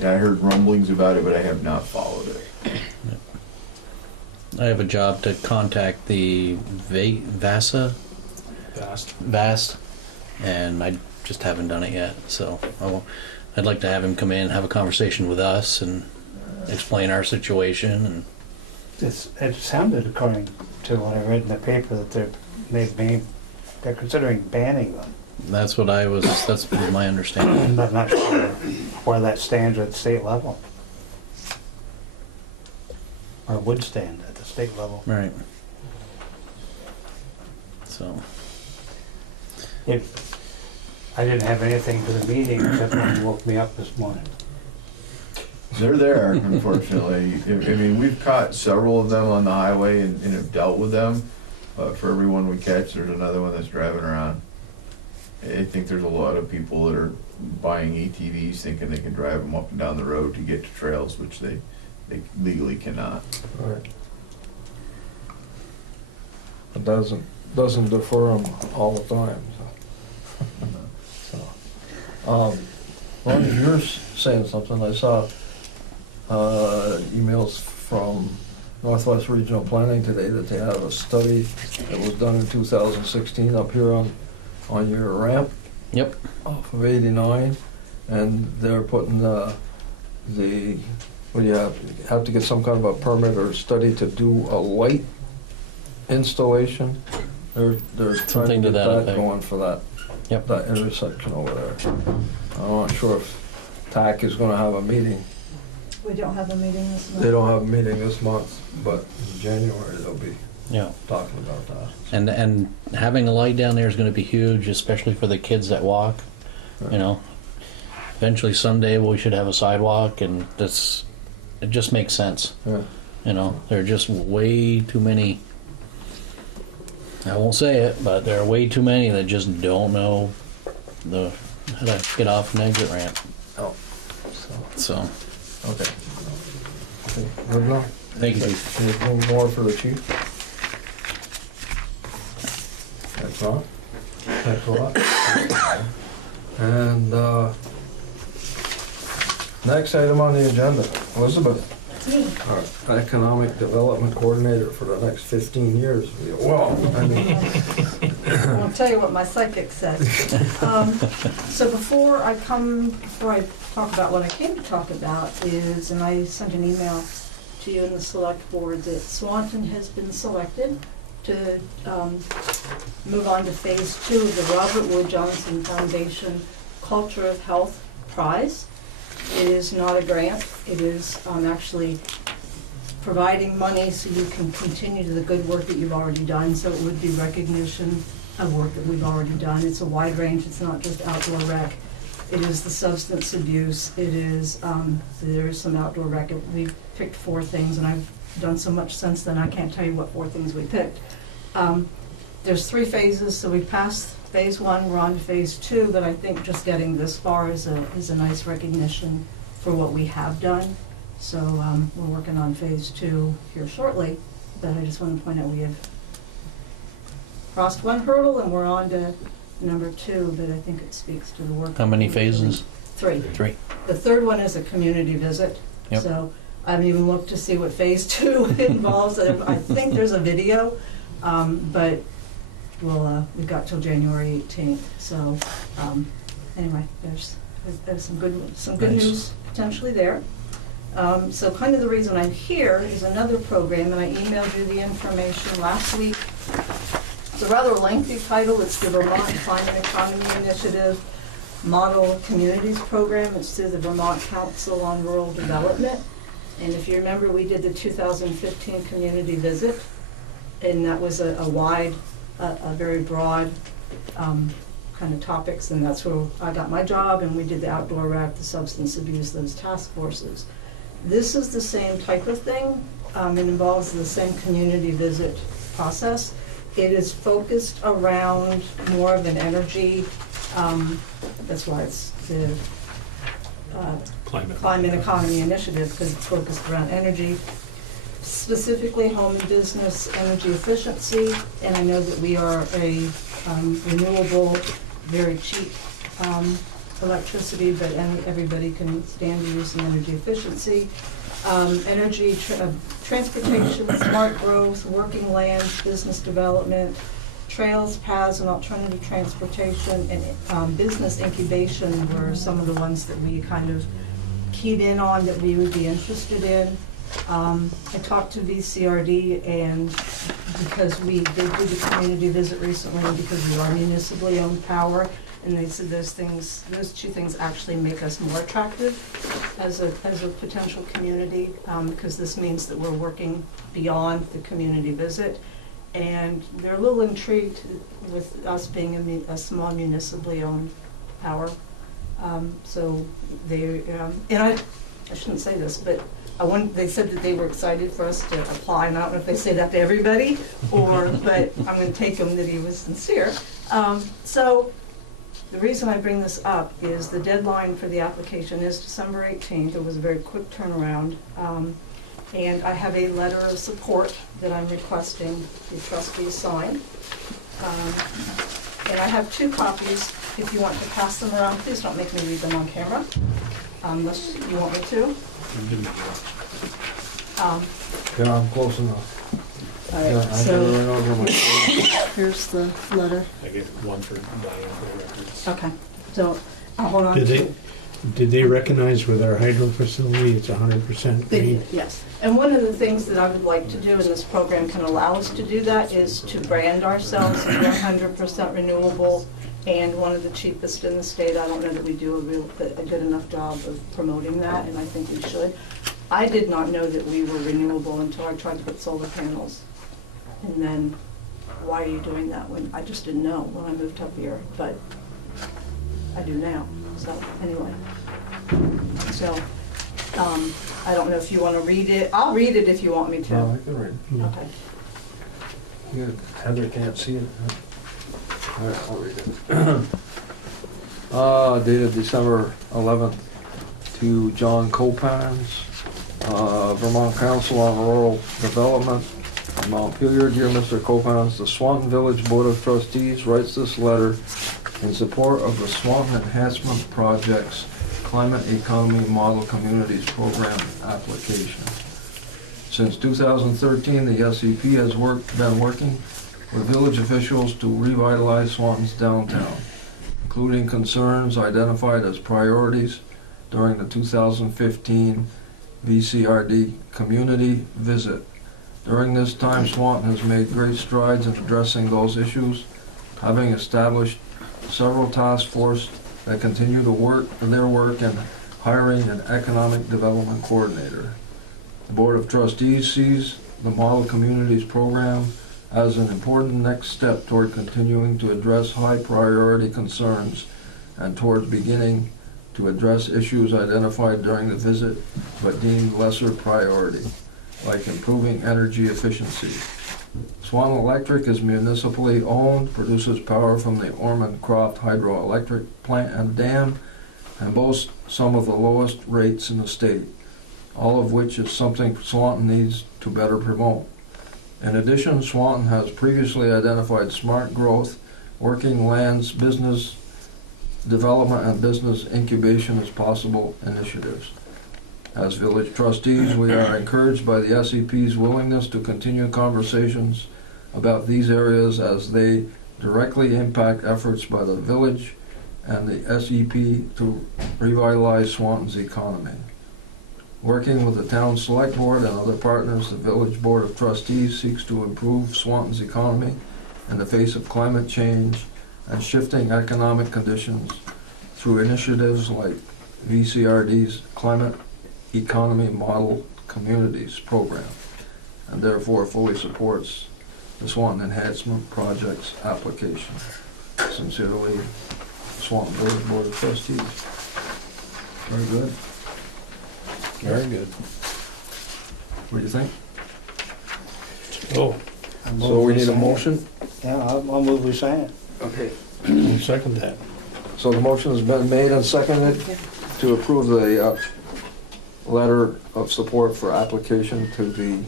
heard rumblings about it, but I have not followed it. I have a job to contact the VAST, and I just haven't done it yet. So I'd like to have him come in, have a conversation with us, and explain our situation. And It sounded, according to what I read in the paper, that they're considering banning them. that's my understanding. I'm not sure where that stands at the state level. Or would stand at the state level. Right. So. I didn't have anything for the meeting except when you woke me up this morning. They're there, unfortunately. I mean, we've caught several of them on the highway and have dealt with them. But for every one we catch, there's another one that's driving around. I think there's a lot of people that are buying ATVs thinking they can drive them up and down the road to get to trails, which they legally cannot. Right. It doesn't defer them all the time. Well, you're saying something. I saw emails from Northwest Regional Planning today that they have a study that was done in 2016 up here on your ramp. Yep. Off of 89, and they're putting well, you have to get some kind of a permit or study to do a light installation. They're trying to Something to get that that effect. going for that. Yep. That intersection over there. I'm not sure if TAC is gonna have a meeting We don't have a meeting this month. They don't have a meeting this month, but in January they'll be Yeah. talking about that. And having a light down there is going to be huge, especially for the kids that walk. You know, eventually someday we should have a sidewalk, and it just makes sense. Yeah. You know, there are just way too many. I won't say it, but there are way too many that just don't know how to get off an exit ramp. Oh. So, Okay. Okay, good enough. thank you, Chief. Anything more for the chief? That's all? Thanks a lot. And, next item on the agenda, Elizabeth. Me. Our Economic Development Coordinator for the next 15 years. Well, I mean, I'll tell you what my psychic said. So before I talk about what I came to talk about is, and I sent an email to you and the select board, that Swanton has been selected to move on to phase 2 of the Robert Wood Johnson Foundation Culture of Health Prize. It is not a grant. It is actually providing money so you can continue the good work that you've already done. So it would be recognition of work that we've already done. It's a wide range. It's not just outdoor rec. It is the substance abuse. It is, there is some outdoor rec. We picked 4 things, and I've done so much since then I can't tell you what 4 things we picked. There's 3 phases, so we passed phase 1, we're on to phase 2, but I think just getting this far is a nice recognition for what we have done. So we're working on phase 2 here shortly, but I just want to point out we have crossed 1 hurdle and we're on to number 2, but I think it speaks to the work. How many phases? 3. 3. The third one is a community visit. Yep. So I haven't even looked to see what phase 2 involves. I think there's a video, but we've got till January 18th. So anyway, there's some good Nice. news potentially there. So kind of the reason I'm here is another program, and I emailed you the information last week. It's a rather lengthy title. It's the Vermont Climate Economy Initiative Model Communities Program. It's through the Vermont Council on Rural Development. And if you remember, we did the 2015 community visit, and that was a wide, a very broad kind of topics, and that's where I got my job, and we did the outdoor rec, the substance abuse, those task forces. This is the same type of thing. It involves the same community visit process. It is focused around more of an energy, that's why it's the Climate Economy Initiative, because it's focused around energy, specifically home and business energy efficiency. And I know that we are a renewable, very cheap electricity, but everybody can stand to use some energy efficiency. Energy, transportation, smart growth, working lands, business development, trails, paths, and alternative transportation, and business incubation were some of the ones that we kind of keyed in on that we would be interested in. I talked to VCRD, and because we did do the community visit recently, and because we are municipally owned power, and they said those 2 things actually make us more attractive as a potential community, because this means that we're working beyond the community visit. And they're a little intrigued with us being a small municipally owned power. So they, and I shouldn't say this, but they said that they were excited for us to apply, and I don't know if they say that to everybody, but I'm going to take him that he was sincere. So the reason I bring this up is the deadline for the application is December 18th. It was a very quick turnaround. And I have a letter of support that I'm requesting the trustees sign. And I have 2 copies. If you want to pass them around, please don't make me read them on camera, unless you want me to. yeah, I'm close enough. All Yeah, right, I so have it right over my shoulder. here's the letter. I get one for Diane for the records. Okay, so I'll hold on Did to they, did they recognize with our hydro facility, it's 100% They green? did, yes. And one of the things that I would like to do, and this program can allow us to do that, is to brand ourselves as 100% renewable and one of the cheapest in the state. I don't know that we do a good enough job of promoting that, and I think we should. I did not know that we were renewable until I tried to put solar panels. And then, why are you doing that when, I just didn't know when I moved up here, but I do now, so anyway. So, I don't know if you want to read it. I'll read it if you want me to. No, I can read it. Okay. Yeah, Heather can't see it. All right, I'll read it. Dated December 11th to John Copans, Vermont Council on Rural Development, Montpelier. Dear Mr. Copans, the Swanton Village Board of Trustees writes this letter in support of the Swanton Enhancement Project's Climate Economy Model Communities Program application. Since 2013, the SEP has been working with village officials to revitalize Swanton's downtown, including concerns identified as priorities during the 2015 VCRD community visit. During this time, Swanton has made great strides in addressing those issues, having established several task forces that continue to their work in hiring an economic development coordinator. The Board of Trustees sees the Model Communities Program as an important next step toward continuing to address high priority concerns and toward beginning to address issues identified during the visit but deemed lesser priority, like improving energy efficiency. Swanton Electric is municipally owned, produces power from the Ormond Croft hydroelectric plant and dam, and boasts some of the lowest rates in the state, all of which is something Swanton needs to better promote. In addition, Swanton has previously identified smart growth, working lands, business development, and business incubation as possible initiatives. As village trustees, we are encouraged by the SEP's willingness to continue conversations about these areas as they directly impact efforts by the village and the SEP to revitalize Swanton's economy. Working with the town select board and other partners, the village board of trustees seeks to improve Swanton's economy in the face of climate change and shifting economic conditions through initiatives like VCRD's Climate Economy Model Communities Program, and therefore fully supports the Swanton Enhancement Project's application. Sincerely, Swanton Village Board of Trustees. Very good. Very good. What do you think? Oh, So we need a motion? Yeah, I'll move we sign it. Okay. I'll second that. So the motion has been made and seconded to approve the letter of support for application to the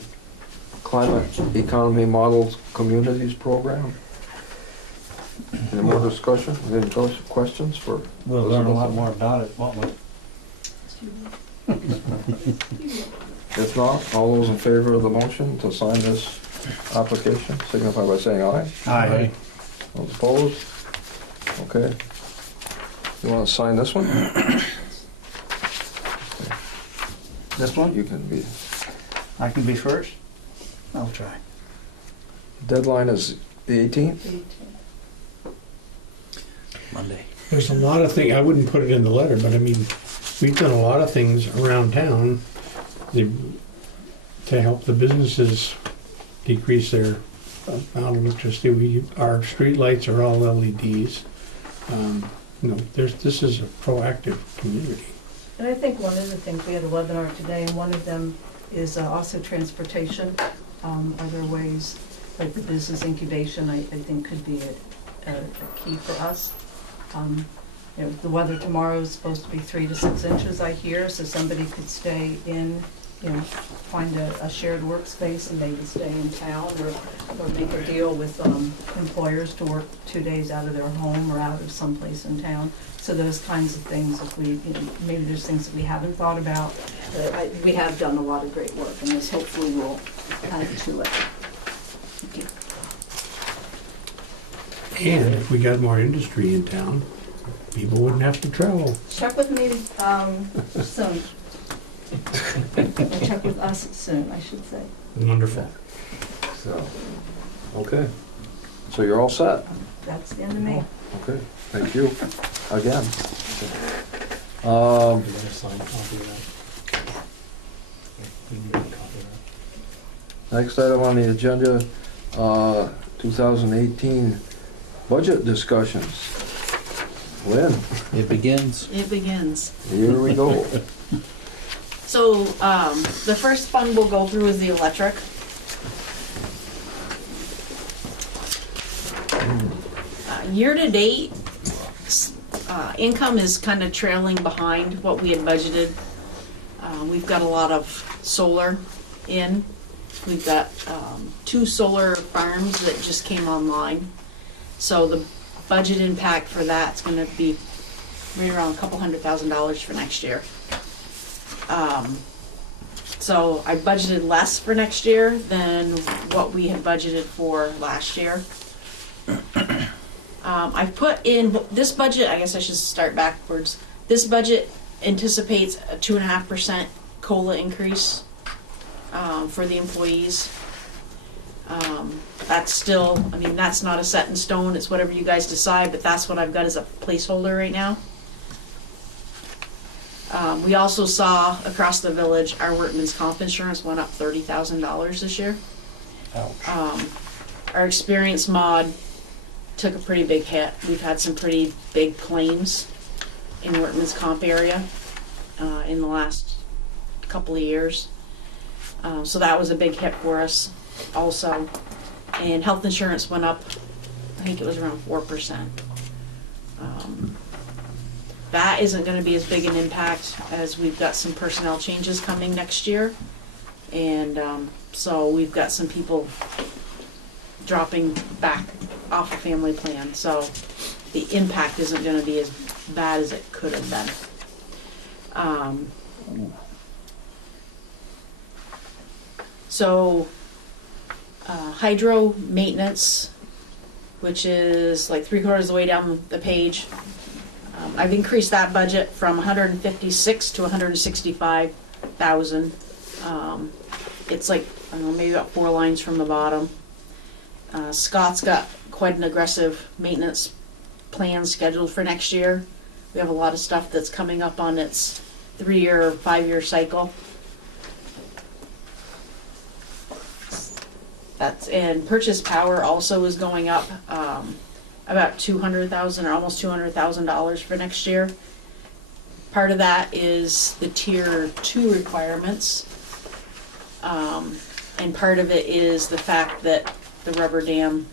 Climate Economy Models Communities Program. Any more discussion? Any questions for? We'll learn a lot more about it, won't we? If not, all those in favor of the motion to sign this application, signify by saying aye. Aye. Those opposed? Okay. You want to sign this one? This one? You can be. I can be first? I'll try. Deadline is the 18th? Monday. There's a lot of things, I wouldn't put it in the letter, but I mean, we've done a lot of things around town to help the businesses decrease their amount of electricity. Our street lights are all LEDs. This is a proactive community. And I think one of the things, we had a webinar today, and one of them is also transportation. Are there ways, like the business incubation, I think could be a key for us. The weather tomorrow is supposed to be 3 to 6 inches, I hear, so somebody could stay in, find a shared workspace and maybe stay in town, or make a deal with employers to work 2 days out of their home or out of someplace in town. So those kinds of things, if we, maybe there's things that we haven't thought about. We have done a lot of great work, and this hopefully will add to it. Thank you. And if we got more industry in town, people wouldn't have to travel. Check with me soon. Or check with us soon, I should say. Wonderful. So, okay. So you're all set? That's the end of me. Okay, thank you again. You gotta sign a copy of Next item on the agenda, 2018 budget discussions. Lynn, It begins. It begins. here we go. So, the first fund we'll go through is the electric. Year to date, income is kind of trailing behind what we had budgeted. We've got a lot of solar in. We've got 2 solar farms that just came online. So the budget impact for that's going to be right around a couple $100,000 for next year. So I budgeted less for next year than what we had budgeted for last year. I've put in this budget, I guess I should start backwards. This budget anticipates a 2.5% COLA increase for the employees. That's still, I mean, that's not a set in stone, it's whatever you guys decide, but that's what I've got as a placeholder right now. We also saw across the village, our workman's comp insurance went up $30,000 this year. Our experienced mod took a pretty big hit. We've had some pretty big claims in workman's comp area in the last couple of years. So that was a big hit for us also. And health insurance went up, I think it was around 4%. That isn't going to be as big an impact as we've got some personnel changes coming next year. And so we've got some people dropping back off the family plan. So the impact isn't going to be as bad as it could have been. So hydro maintenance, which is like 3/4 of the way down the page. I've increased that budget from 156 to 165,000. It's like, I don't know, maybe about 4 lines from the bottom. Scott's got quite an aggressive maintenance plan scheduled for next year. We have a lot of stuff that's coming up on its 3-year or 5-year cycle. And purchase power also is going up about $200,000 or almost $200,000 for next year. Part of that is the tier 2 requirements, and part of it is the fact that the rubber dam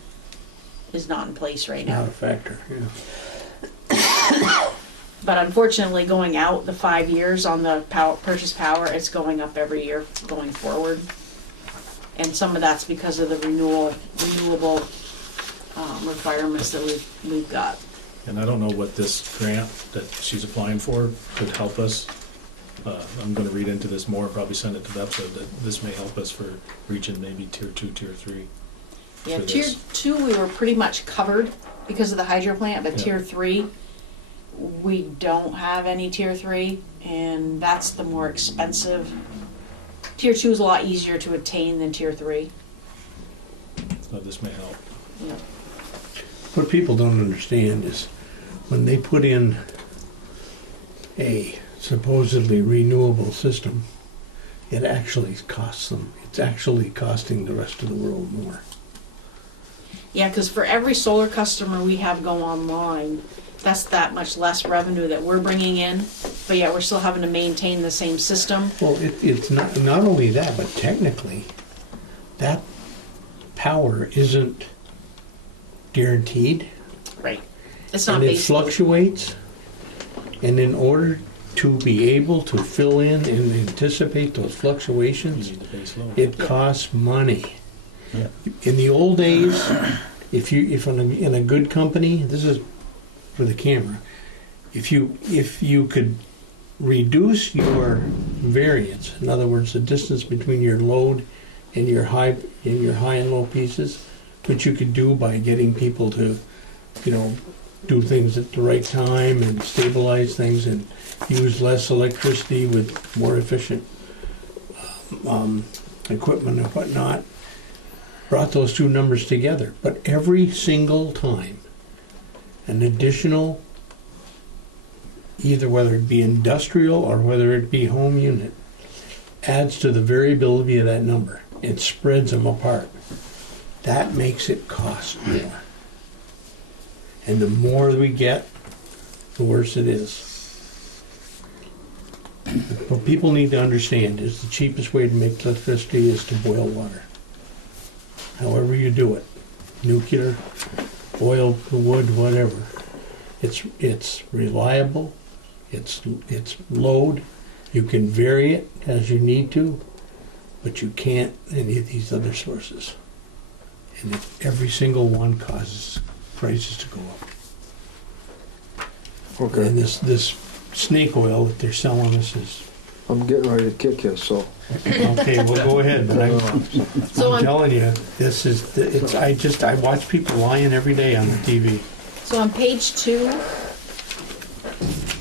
is not in place right now. Not a factor, yeah. But unfortunately, going out the 5 years on the purchase power, it's going up every year going forward. And some of that's because of the renewable requirements that we've got. And I don't know what this grant that she's applying for could help us. I'm gonna read into this more, probably send it to Deb, so that this may help us for reaching maybe tier 2, tier 3. Yeah, for tier this. 2, we were pretty much covered because of the hydro plant, but Yeah. tier 3, we don't have any tier 3, and that's the more expensive. Tier 2 is a lot easier to attain than tier 3. So this may help. Yeah. What people don't understand is when they put in a supposedly renewable system, it actually costs them. It's actually costing the rest of the world more. Yeah, because for every solar customer we have go online, that's that much less revenue that we're bringing in, but yet we're still having to maintain the same system. Well, it's not only that, but technically, that power isn't guaranteed, Right. It's not and it based. fluctuates. And in order to be able to fill in and anticipate those You fluctuations, need the base load. it costs money. Yeah. In the old days, if in a good company, this is for the camera, if you could reduce your variance, in other words, the distance between your load and your high and low pieces, which you could do by getting people to, do things at the right time and stabilize things and use less electricity with more efficient equipment and whatnot, brought those two numbers together. But every single time an additional, either whether it be industrial or whether it be home unit, adds to the variability of that number. It spreads them apart. That makes it cost more. And the more we get, the worse it is. What people need to understand is the cheapest way to make electricity is to boil water. However you do it, nuclear, oil, wood, whatever. It's reliable, it's load, you can vary it as you need to, but you can't any of these other sources. And every single one causes prices to go up. Okay, And this snake oil that they're selling us is, I'm getting ready to kick you, so. okay, well, go ahead, but So I'm on, telling you, this is, I watch people lying every day on the TV. so on page 2,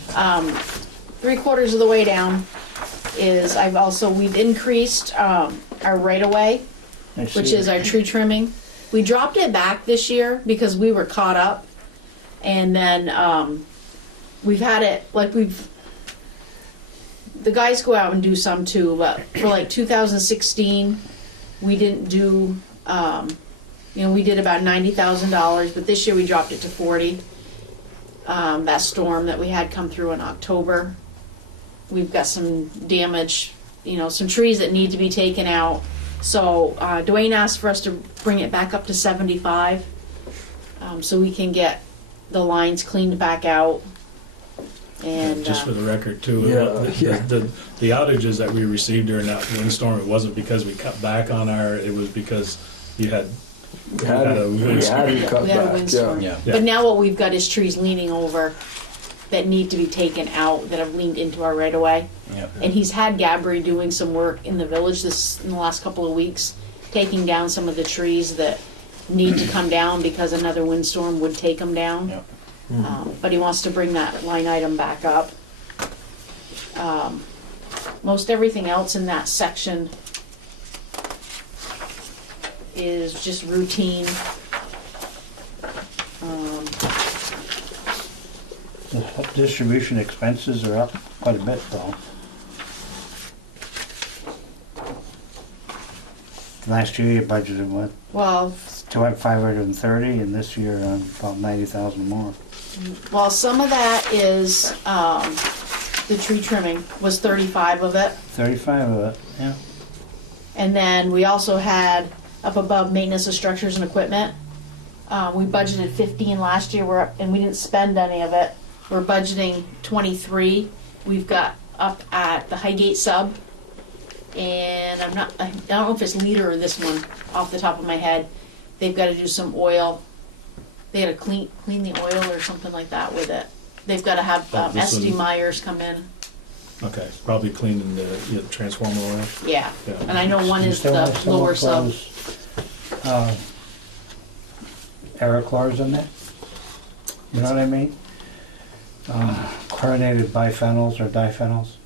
3/4 of the way down is we've increased our right-of-way, which is our tree trimming. We dropped it back this year because we were caught up, and then we've had it, the guys go out and do some too, but for like 2016, we didn't do, we did about $90,000, but this year we dropped it to 40. That storm that we had come through in October, we've got some damage, some trees that need to be taken out. So Dwayne asked for us to bring it back up to 75, so we can get the lines cleaned back out. And Just for the record too, Yeah. the outages that we received during that windstorm, it wasn't because we cut back on it was because you had We had a windstorm. to cut we had a back, windstorm. yeah. Yeah. But now what we've got is trees leaning over that need to be taken out, that have leaned into our right of way. Yep. And he's had Gabri doing some work in the village in the last couple of weeks, taking down some of the trees that need to come down because another windstorm would take them down. Yep. But he wants to bring that line item back up. Most everything else in that section is just routine. The distribution expenses are up quite a bit though. Last year you budgeted what, Well, 530, and this year about 90,000 more. some of that is the tree trimming was 35 of it. 35 of it, yeah. And then we also had up above maintenance of structures and equipment. We budgeted 15 last year, and we didn't spend any of it. We're budgeting 23. We've got up at the Highgate sub, and I don't know if it's Leader or this one off the top of my head. They've got to do some oil. They got to clean the oil or something like that with it. They've got to have This SD one- Myers come in. Okay, probably cleaning the transformer oil. Yeah, Yeah. and I know one You is still the have some lower of sub. those, Aerochlors in there? You know what I mean? Chlorinated biphenyls or diphenyls?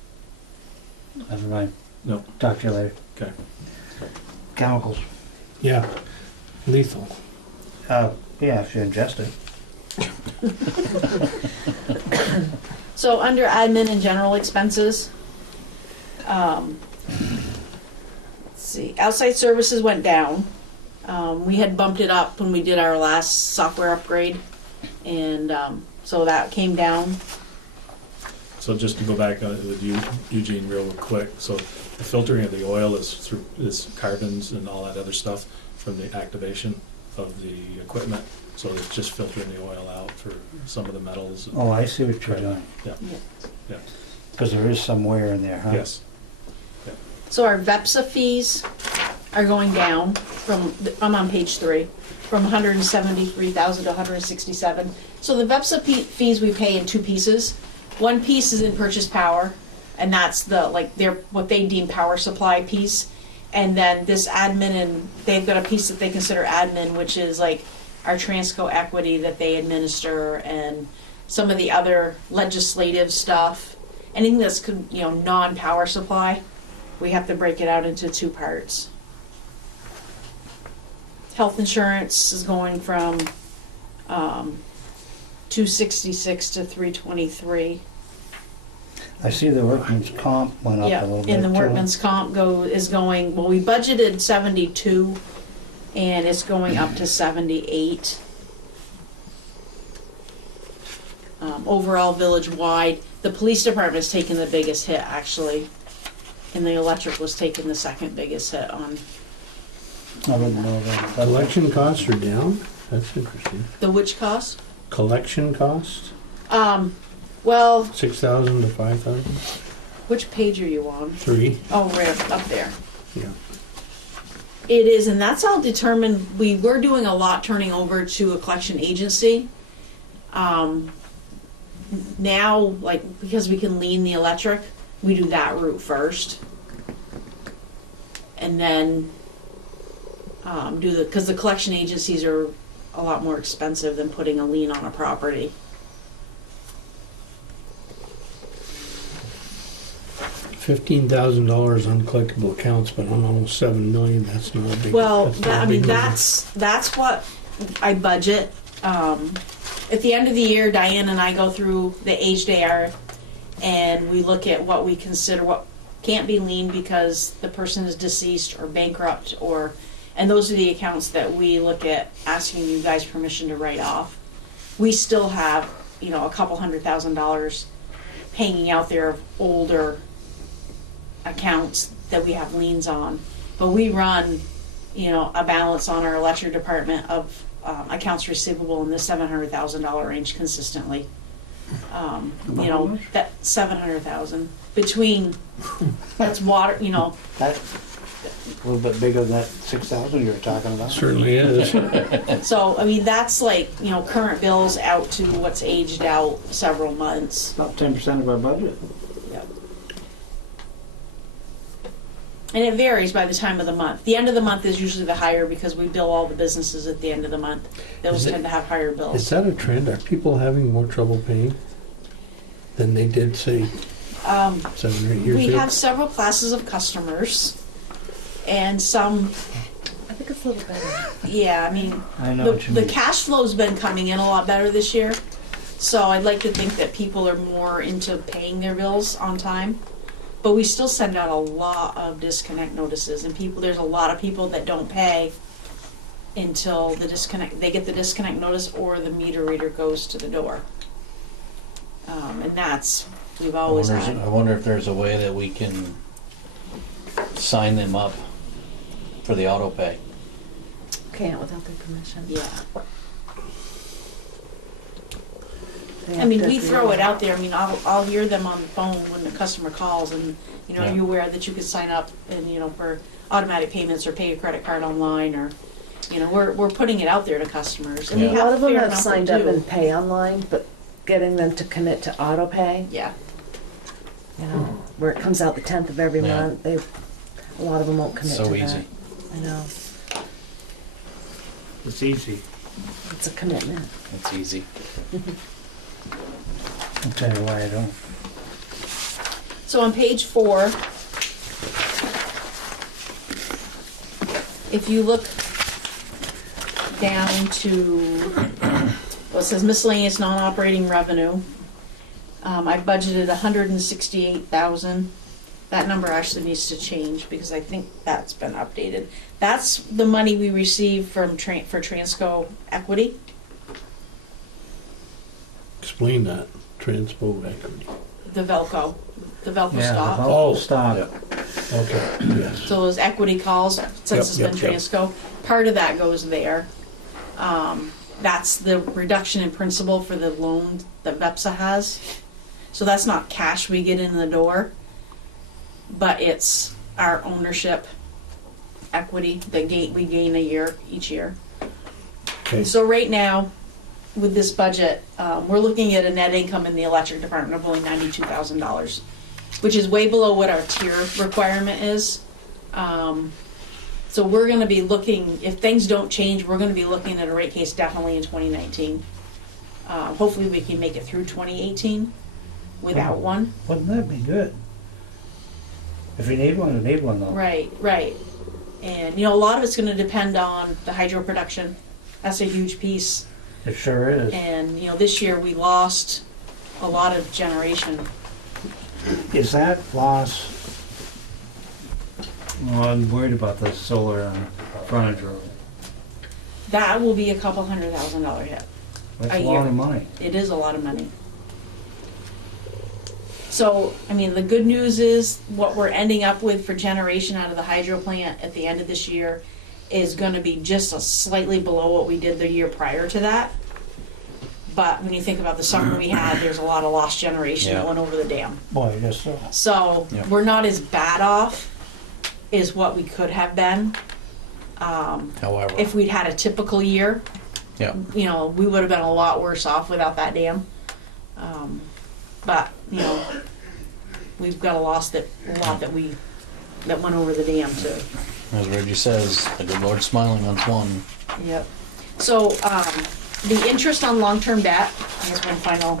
Never mind. No. Talk to you later. Okay. Chemicals. Yeah, lethal. Yeah, if you ingest it. So under admin and general expenses, let's see, outside services went down. We had bumped it up when we did our last software upgrade, and so that came down. So just to go back with Eugene real quick, so the filtering of the oil is carbons and all that other stuff from the activation of the equipment. So it's just filtering the oil out for some of the metals. Oh, I see what you're doing. Yeah. Yeah. Because there is some wear in there, huh? Yes. So our VEPSA fees are going down I'm on page 3, from 173,000 to 167. So the VEPSA fees we pay in 2 pieces. One piece is in purchase power, and that's what they deem power supply piece. And then this admin, and they've got a piece that they consider admin, which is like our Transco equity that they administer, and some of the other legislative stuff. Anything that's non-power supply, we have to break it out into 2 parts. Health insurance is going from 266 to 323. I see the workman's comp went up Yeah, a little bit and the too. workman's comp is going, well, we budgeted 72, and it's going up to 78. Overall, village-wide, the police department's taking the biggest hit, actually, and the electric was taking the second biggest hit on I wouldn't know that. Collection costs are down? That's interesting. the which cost. Collection cost, Well, 6,000 to 5,000? which page are you on? 3, Oh, right up there. yeah. It is, and that's all determined. We were doing a lot turning over to a collection agency. Now, like, because we can lean the electric, we do that route first. And then because the collection agencies are a lot more expensive than putting a lien on a property. $15,000 uncollectible accounts, but on almost 7 million, that's not a big. Well, that's not a I big mean, number. that's what I budget. At the end of the year, Diane and I go through the aged AR, and we look at what we consider what can't be lien because the person is deceased or bankrupt, and those are the accounts that we look at asking you guys permission to write off. We still have, a couple $100,000 hanging out there of older accounts that we have liens on, but we run, a balance on our electric department of accounts receivable in the $700,000 range consistently. That 700,000 between that's water. That's a little bit bigger than that 6,000 you were talking about. Certainly is. So I mean that's like current bills out to what's aged out several months. About 10% of our budget. Yep. And it varies by the time of the month. The end of the month is usually the higher because we bill all the businesses at the end of the month. Those tend to have higher bills. Is that a trend? Are people having more trouble paying than they did, say, 7 or 8 years We ago? have several classes of customers, and some, I think it's a little better. yeah, I mean, I know what you the mean. cash flow's been coming in a lot better this year. So I'd like to think that people are more into paying their bills on time. But we still send out a lot of disconnect notices, and there's a lot of people that don't pay until they get the disconnect notice or the meter reader goes to the door. And we've always had. I wonder if there's a way that we can sign them up for the auto pay. Can't without their permission. Yeah. They I have mean, to we agree. throw it out there. I mean, I'll hear them on the phone when the customer calls, and Yeah. are you aware that you could sign up and for automatic payments or pay your credit card online, or we're putting it out there to customers. And Yeah. we A lot of them fair have enough signed to up do. and pay online, but getting them to commit to auto pay, Yeah. where it comes out the 10th of every Yeah. month, a lot of them won't commit to So that. easy. I know, It's easy. it's a commitment. It's easy. I'll tell you why I don't. So on page 4, if you look down to, well, it says miscellaneous non-operating revenue. I budgeted 168,000. That number actually needs to change because I think that's been updated. That's the money we receive from for Transco Equity. Explain that, transpo equity. The Velco Yeah, stock. the Oh. whole stock. Okay, yes. So those equity calls, since it's Yep, been yep, yep. Transco, part of that goes there. That's the reduction in principal for the loan that VEPSA has. So that's not cash we get in the door, but it's our ownership equity that we gain each year. Okay. So right now, with this budget, we're looking at a net income in the electric department of only $92,000, which is way below what our tier requirement is. So we're going to be looking, if things don't change, we're going to be looking at a rate case definitely in 2019. Hopefully we can make it through 2018 without one. Wouldn't that be good? If you need one, you need one though. Right. And a lot of it's going to depend on the hydro production. That's a huge piece. It sure is. And this year we lost a lot of generation Is that loss? Well, I'm worried about the solar on frontage road. That will be a couple $100,000 hit. That's A a lot year. of money. It is a lot of money. So, I mean, the good news is what we're ending up with for generation out of the hydro plant at the end of this year is gonna be just a slightly below what we did the year prior to that. But when you think about the summer we had, there's a lot of lost generation that Yeah. went over the dam. Boy, I guess so. So, Yeah. we're not as bad off as what we could have been. However, If we'd had a typical year, yeah, you know, we would have been a lot worse off without that dam. But, you know, we've got a lot that went over the dam too. as Reggie says, the good Lord's smiling on Swanton. Yep. So, the interest on long-term debt, I guess one final,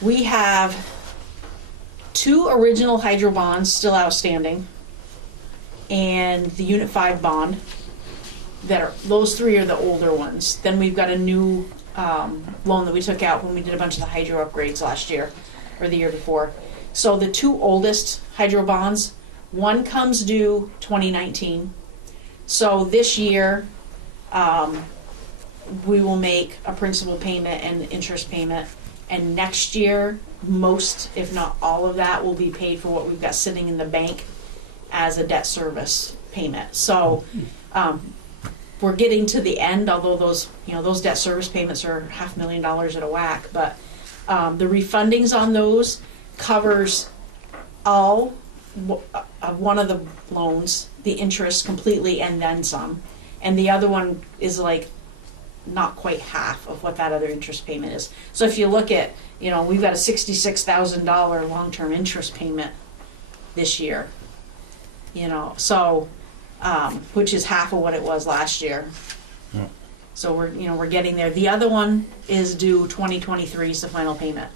we have 2 original hydro bonds still outstanding and the Unit 5 bond. Those 3 are the older ones. Then we've got a new loan that we took out when we did a bunch of the hydro upgrades last year or the year before. So the 2 oldest hydro bonds, one comes due 2019. So this year, we will make a principal payment and interest payment. And next year, most, if not all of that, will be paid for what we've got sitting in the bank as a debt service payment. So, we're getting to the end, although those debt service payments are $500,000 at a whack, but the refundings on those covers all of one of the loans, the interest completely and then some, and the other one is like not quite half of what that other interest payment is. So if you look at, we've got a $66,000 long-term interest payment this year, so which is half of what it was last year. Yeah. So we're getting there. The other one is due 2023 is the final payment.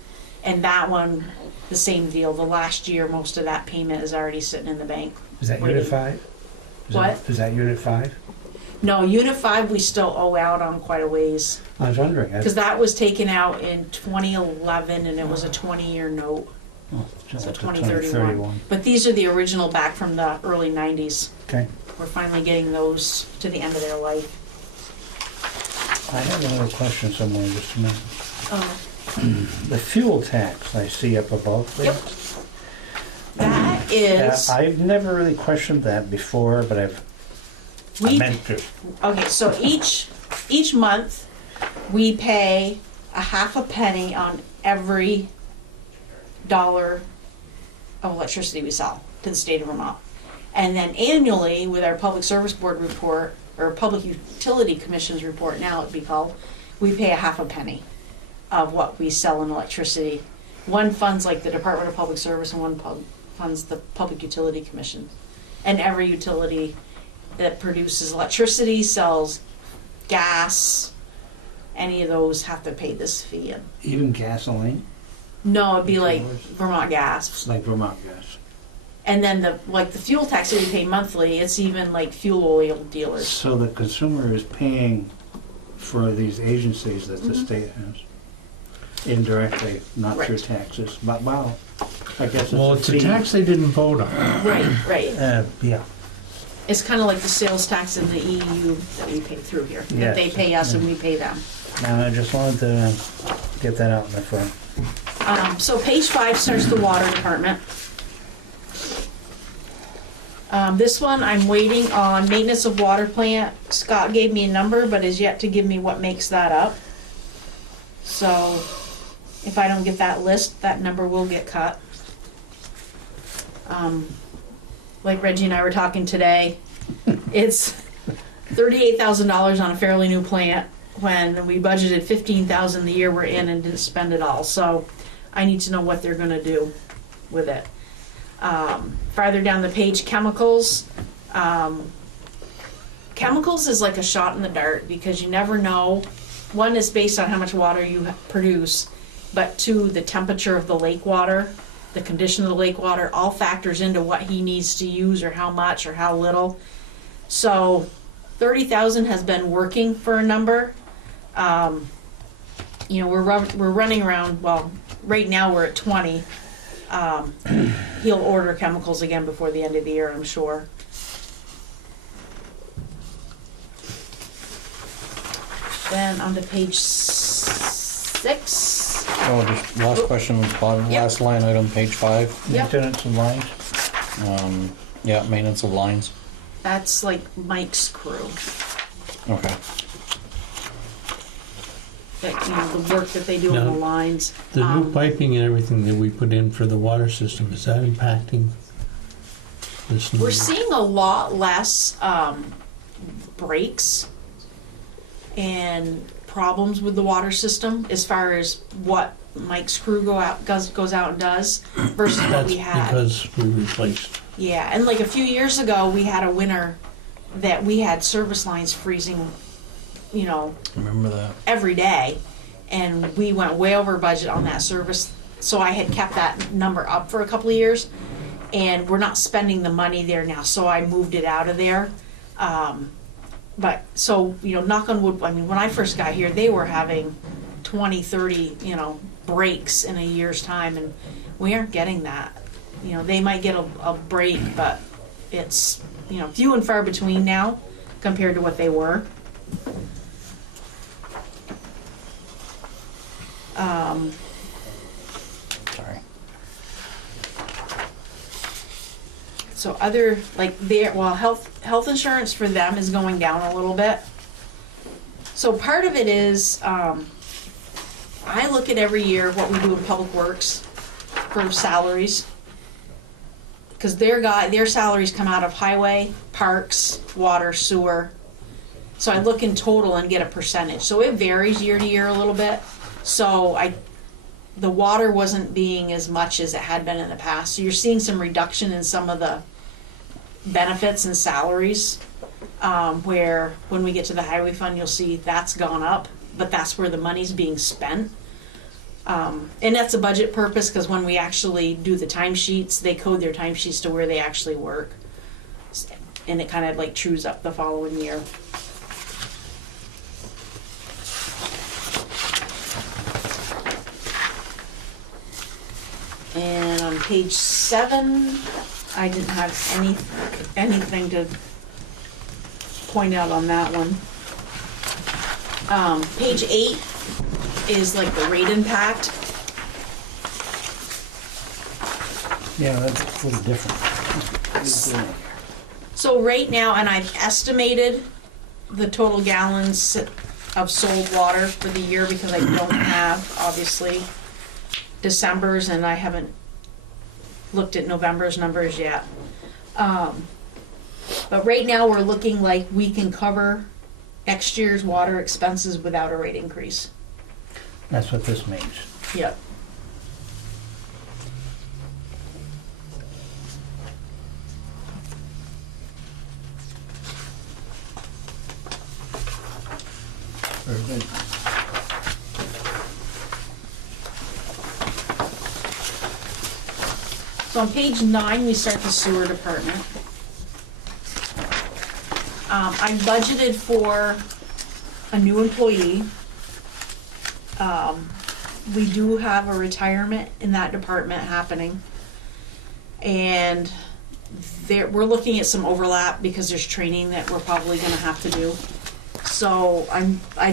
And that one, the same deal. The last year, most of that payment is already sitting in the bank. Is that Unit 5? What? Is that Unit 5? No, Unit 5 we still owe out on quite a ways. I was wondering. Because that was taken out in 2011 and it was a 20-year note. Oh, So it's 2031. But these are the original back from the early 90s. Okay. We're finally getting those to the end of their life. I have another question somewhere, just a minute. Oh. The fuel tax I see up above there. Yep. That is, I've never really questioned that before, but I meant to. okay, so each month we pay a half a penny on every dollar of electricity we sell to the state of Vermont. And then annually, with our Public Service Board report, or Public Utility Commission's report now it'd be called, we pay a half a penny of what we sell in electricity. One funds like the Department of Public Service and one funds the Public Utility Commission. And every utility that produces electricity, sells gas, any of those have to pay this fee in. Even gasoline? No, it'd be like Vermont Gas. It's like Vermont gas. And then the fuel tax that we pay monthly, it's even like fuel oil dealers. So the consumer is paying for these agencies that the state has indirectly, not through Right. taxes. But wow, I guess it's Well, a it's a fee. tax they didn't vote on. Right. Yeah. It's kind of like the sales tax in the EU that we pay through here. That Yes. they pay us and we pay them. Now I just wanted to get that out in the front. So page 5 starts the water department. This one, I'm waiting on maintenance of water plant. Scott gave me a number, but is yet to give me what makes that up. So if I don't get that list, that number will get cut. Like Reggie and I were talking today, it's $38,000 on a fairly new plant when we budgeted $15,000 the year we're in and didn't spend it all. So I need to know what they're gonna do with it. Farther down the page, chemicals. Chemicals is like a shot in the dark because you never know. One is based on how much water you produce, but 2, the temperature of the lake water, the condition of the lake water, all factors into what he needs to use or how much or how little. So 30,000 has been working for a number. We're running around, well, right now we're at 20. He'll order chemicals again before the end of the year, I'm sure. Then on to page 6. Oh, just last question was bottom, Yep. last line item, page 5. Yep. Maintenance and lines. Yeah, maintenance of lines. That's like Mike's crew. Okay. That, you know, the work that they do on the Now, lines. The new piping and everything that we put in for the water system, is that impacting this new? We're seeing a lot less breaks and problems with the water system as far as what Mike's crew goes out and does versus what we had. That's because we replaced. Yeah, and like a few years ago, we had a winter that we had service lines freezing, you know, Remember that? every day, and we went way over budget on that service. So I had kept that number up for a couple of years, and we're not spending the money there now, so I moved it out of there. But so, you know, knock on wood, I mean, when I first got here, they were having 20, 30, you know, breaks in a year's time, and we aren't getting that. You know, they might get a break, but it's, you know, few and far between now compared to what they were. Sorry. So other, like their, well, health insurance for them is going down a little bit. So part of it is, I look at every year what we do in Public Works for salaries. Cause their salaries come out of highway, parks, water, sewer. So I look in total and get a percentage. So it varies year to year a little bit. So the water wasn't being as much as it had been in the past. So you're seeing some reduction in some of the benefits and salaries, where when we get to the highway fund, you'll see that's gone up, but that's where the money's being spent. And that's a budget purpose, because when we actually do the timesheets, they code their timesheets to where they actually work. And it kind of like trues up the following year. And on page 7, I didn't have anything to point out on that one. Page 8 is like the rate impact. Yeah, that's a little different. So right now, and I've estimated the total gallons of sold water for the year, because I don't have, obviously, December's, and I haven't looked at November's numbers yet. But right now, we're looking like we can cover next year's water expenses without a rate increase. That's what this means. Yep. Very good. So on page 9, we start the sewer department. I budgeted for a new employee. We do have a retirement in that department happening. And we're looking at some overlap because there's training that we're probably gonna have to do. So I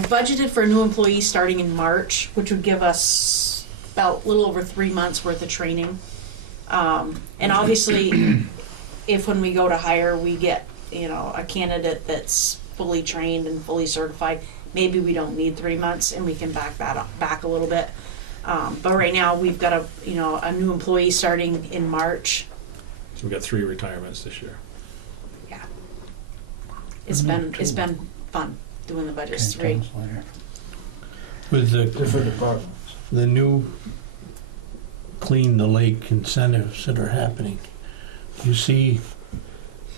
budgeted for a new employee starting in March, which would give us about a little over 3 months worth of training. And obviously, if when we go to hire, we get, you know, a candidate that's fully trained and fully certified, maybe we don't need 3 months and we can back that up, back a little bit. But right now, we've got a new employee starting in March. So we got 3 retirements this year. Yeah. It's been fun doing the budgets. Okay, Three. tell us later. With Different departments. the new clean the lake incentives that are happening, you see,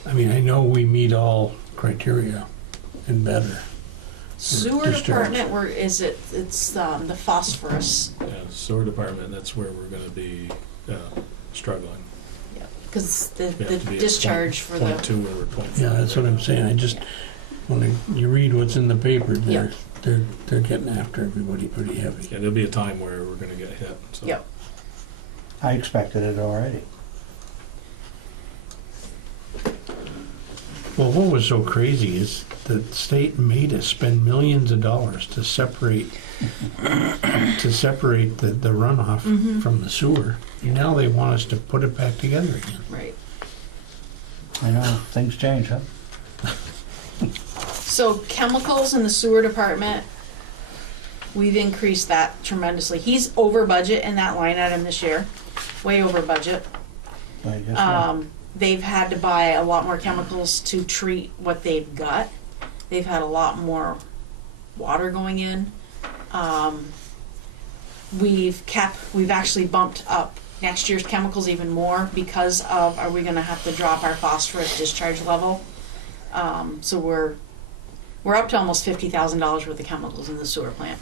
I mean, I know we meet all criteria and better. Sewer Discharge. department, it's the phosphorus, Yeah, sewer department, that's where we're gonna be struggling. because the We have to be at discharge for the, 0.2 or 0.5. Yeah, that's what I'm saying. I just, when you read what's in the paper, they're getting after everybody pretty heavy. Yeah, there'll be a time where we're gonna get hit, so. Yep. I expected it already. Well, what was so crazy is the state made us spend millions of dollars to separate the runoff from the sewer. And now they want us to put it back together again. Right. I know, things change, huh? So chemicals in the sewer department, we've increased that tremendously. He's over budget in that line item this year, way over budget. I guess so. They've had to buy a lot more chemicals to treat what they've got. They've had a lot more water going in. We've actually bumped up next year's chemicals even more because of, are we gonna have to drop our phosphorus discharge level? So we're up to almost $50,000 worth of chemicals in the sewer plant.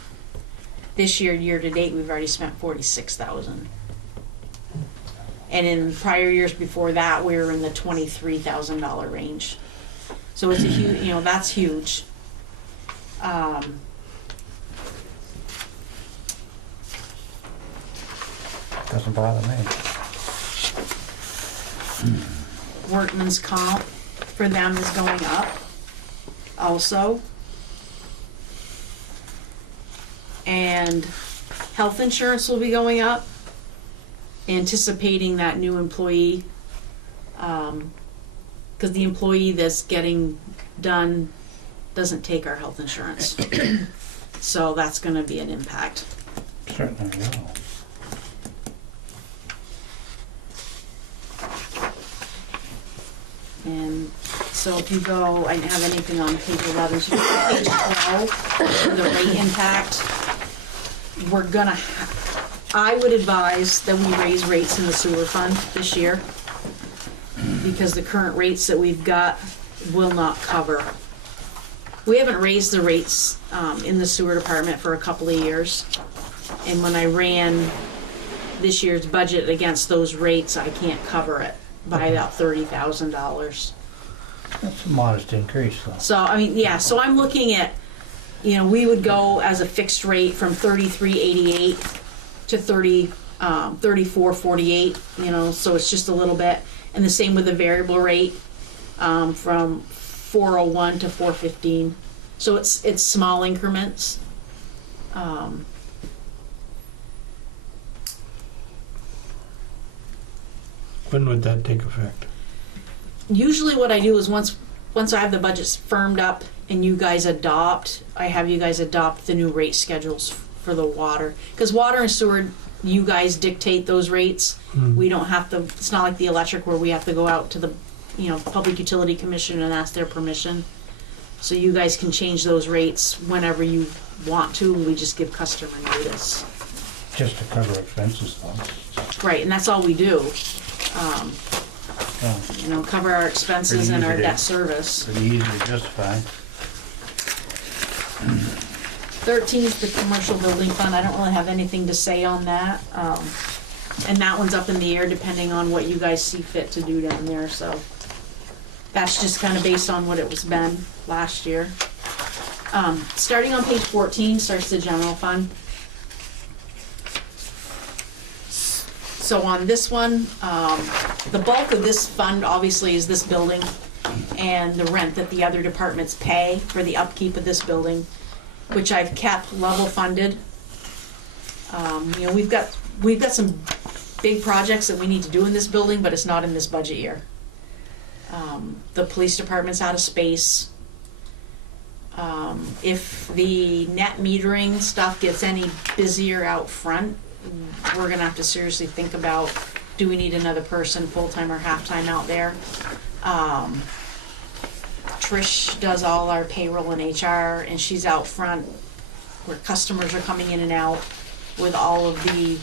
This year to date, we've already spent $46,000. And in prior years before that, we were in the $23,000 range. So it's a huge, that's huge. Doesn't bother me. Workman's comp for them is going up also. And health insurance will be going up, anticipating that new employee, because the employee that's getting done doesn't take our health insurance. So that's going to be an impact. Certainly will. And so if you go, I didn't have anything on page 11, so if you go to page 12, for the rate impact, we're gonna, I would advise that we raise rates in the sewer fund this year, because the current rates that we've got will not cover. We haven't raised the rates in the sewer department for a couple of years, and when I ran this year's budget against those rates, I can't cover it by about $30,000. That's a modest increase, though. So, I mean, yeah, so I'm looking at, we would go as a fixed rate from $33.88 to $34.48, so it's just a little bit. And the same with the variable rate, from $4.01 to $4.15. So it's small increments. When would that take effect? Usually what I do is once I have the budgets firmed up and you guys adopt, I have you guys adopt the new rate schedules for the water. Because water and sewer, you guys dictate those rates. We don't have to, it's not like the electric where we have to go out to the, Public Utility Commission and ask their permission. So you guys can change those rates whenever you want to, we just give customer notice. Just to cover expenses, though. Right, and that's all we do. Yeah, Cover our expenses Pretty and our easy to- debt service. pretty easily justified. 13 is the commercial building fund. I don't really have anything to say on that. And that one's up in the air depending on what you guys see fit to do down there, so. That's just kind of based on what it was been last year. Starting on page 14 starts the general fund. So on this one, the bulk of this fund obviously is this building and the rent that the other departments pay for the upkeep of this building, which I've kept level funded. We've got some big projects that we need to do in this building, but it's not in this budget year. The police department's out of space. If the net metering stuff gets any busier out front, we're gonna have to seriously think about, do we need another person, full-time or half-time out there? Trish does all our payroll and HR, and she's out front where customers are coming in and out with all of the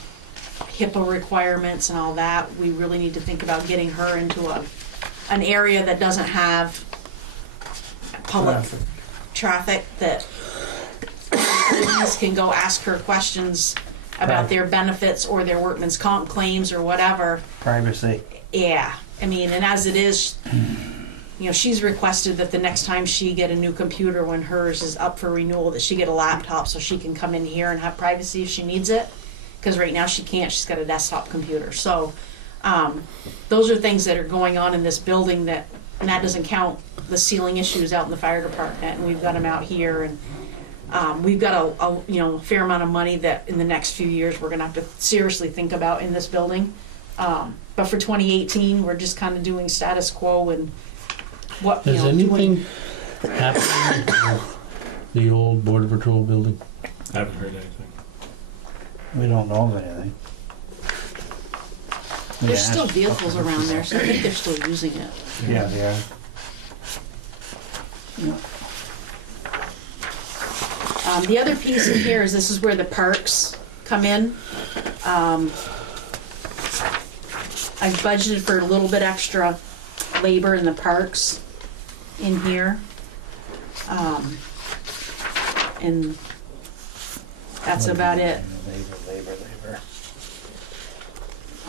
HIPAA requirements and all that. We really need to think about getting her into an area that doesn't have public traffic, that employees can go ask her questions about Right. their benefits or their workman's comp claims or whatever. Privacy. Yeah, I mean, and as it is, she's requested that the next time she get a new computer when hers is up for renewal, that she get a laptop so she can come in here and have privacy if she needs it. because right now she can't, she's got a desktop computer. So, those are things that are going on in this building and that doesn't count the ceiling issues out in the fire department, and we've got them out here, and we've got a fair amount of money that in the next few years we're gonna have to seriously think about in this building. But for 2018, we're just kind of doing status quo and what, Has doing. anything happened to the old Border Patrol building? I haven't heard anything. We don't know of anything. There's Yeah. still vehicles around there, so I think they're still using it. Yeah, they are. The other piece in here is this is where the parks come in. I've budgeted for a little bit extra labor in the parks in here. And that's about it Labor.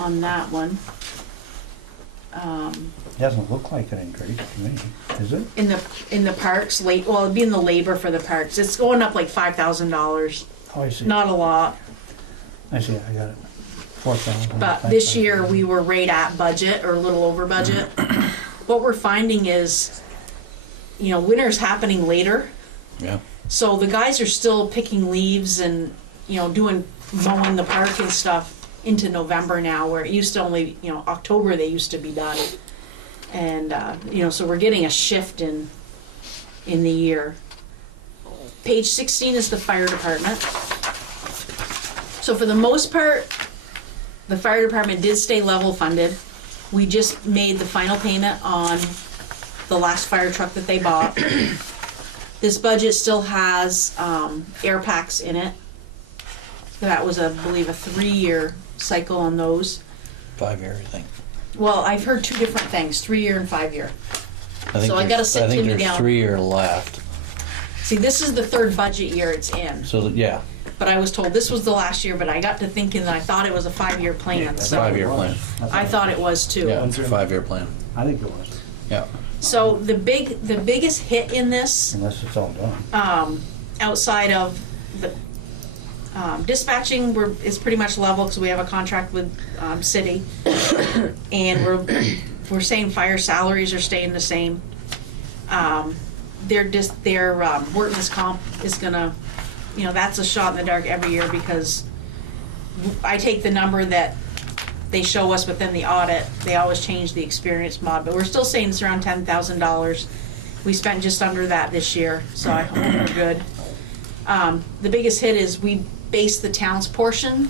on that one. Doesn't look like an increase to me, is it? In the parks, well, it'd be in the labor for the parks. It's going up like $5,000. Oh, I see. Not a lot. I see, I got it. 4,000. But this year, we were right at budget, or a little over budget. What we're finding is, winter's happening later. Yeah. So the guys are still picking leaves and, mowing the park and stuff into November now, where it used to only, October they used to be done. And, so we're getting a shift in the year. Page 16 is the fire department. So for the most part, the fire department did stay level funded. We just made the final payment on the last fire truck that they bought. This budget still has air packs in it. That was, I believe, a 3-year cycle on those. 5-year, I think. Well, I've heard two different things, 3-year and 5-year. So I gotta sit Timmy there's down. 3-year left. See, this is the third budget year it's in. So, yeah, But I was told this was the last year, but I got to thinking that I thought it was a 5-year plan. it's a So 5-year plan. I thought it was too. Yeah, it's a 5-year plan. I think it was, Yeah. So the biggest hit in this, unless it's all done. outside of the dispatching, is pretty much level because we have a contract with city, and we're saying fire salaries are staying the same. Their workman's comp is gonna, that's a shot in the dark every year because I take the number that they show us within the audit. They always change the experience mod, but we're still saying it's around $10,000. We spent just under that this year, so I hope we're good. The biggest hit is we based the town's portion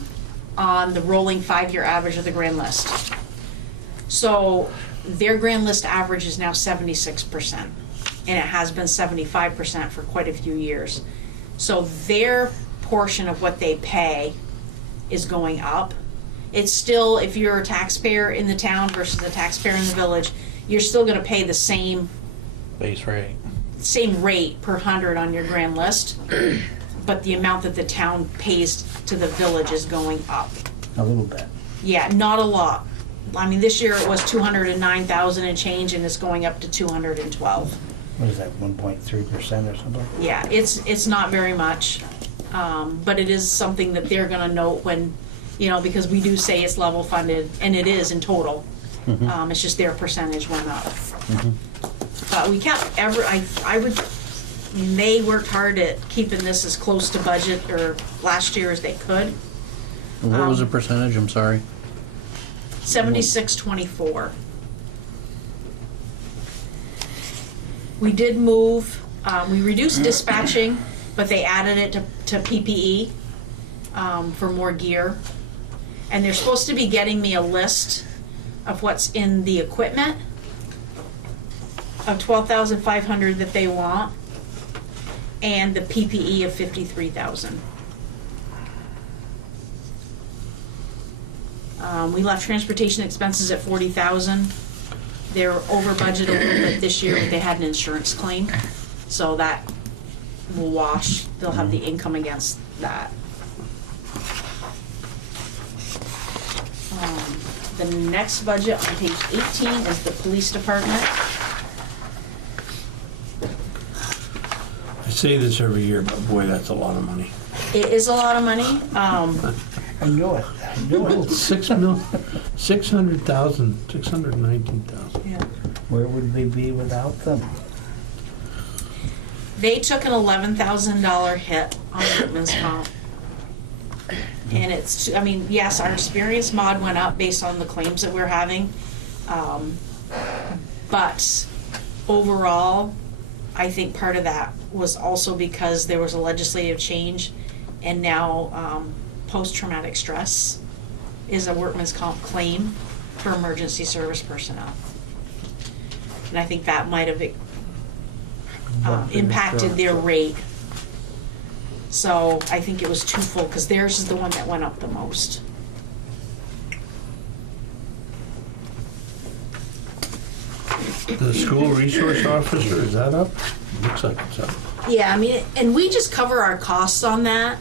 on the rolling 5-year average of the grand list. So their grand list average is now 76%, and it has been 75% for quite a few years. So their portion of what they pay is going up. It's still, if you're a taxpayer in the town versus a taxpayer in the village, you're still gonna pay the same Base rate. rate per 100 on your grand list, but the amount that the town pays to the village is going up. A little bit. Yeah, not a lot. I mean, this year it was 209,000 and change, and it's going up to 212. What is that, 1.3% or something? Yeah, it's not very much, but it is something that they're gonna note when, because we do say it's level funded, and it is in total. It's just their percentage went up. But we kept they worked hard at keeping this as close to budget or last year as they could. What was the percentage? I'm sorry. 76.24. We did move, we reduced dispatching, but they added it to PPE for more gear. And they're supposed to be getting me a list of what's in the equipment of 12,500 that they want, and the PPE of 53,000. We left transportation expenses at 40,000. They're over budget a little bit this year, but they had an insurance claim, so that will wash. They'll have the income against that. The next budget on page 18 is the police department. I say this every year, but boy, that's a lot of money. It is a lot of money. I knew it, I knew Well, it. 600,000, 619,000. Yeah. Where would we be without them? They took an $11,000 hit on workman's comp. And it's, I mean, yes, our experience mod went up based on the claims that we're having. But overall, I think part of that was also because there was a legislative change, and now post-traumatic stress is a workman's comp claim for emergency service personnel. And I think that might have impacted their rate. So I think it was twofold, because theirs is the one that went up the most. The school resource officer, is that up? Looks like it's up. Yeah, I mean, and we just cover our costs on that.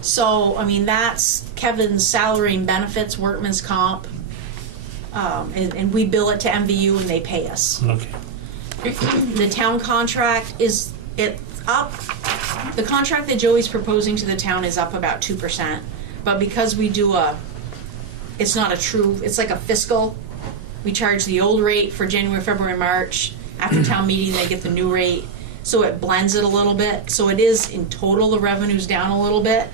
So, I mean, that's Kevin's salary and benefits, workman's comp. And we bill it to MVU and they pay us. Okay. The town contract it's up. The contract that Joey's proposing to the town is up about 2%. But because we do it's not a true, it's like a fiscal. We charge the old rate for January, February, March. After town meeting, they get the new rate. So it blends it a little bit. So it is, in total, the revenue's down a little bit.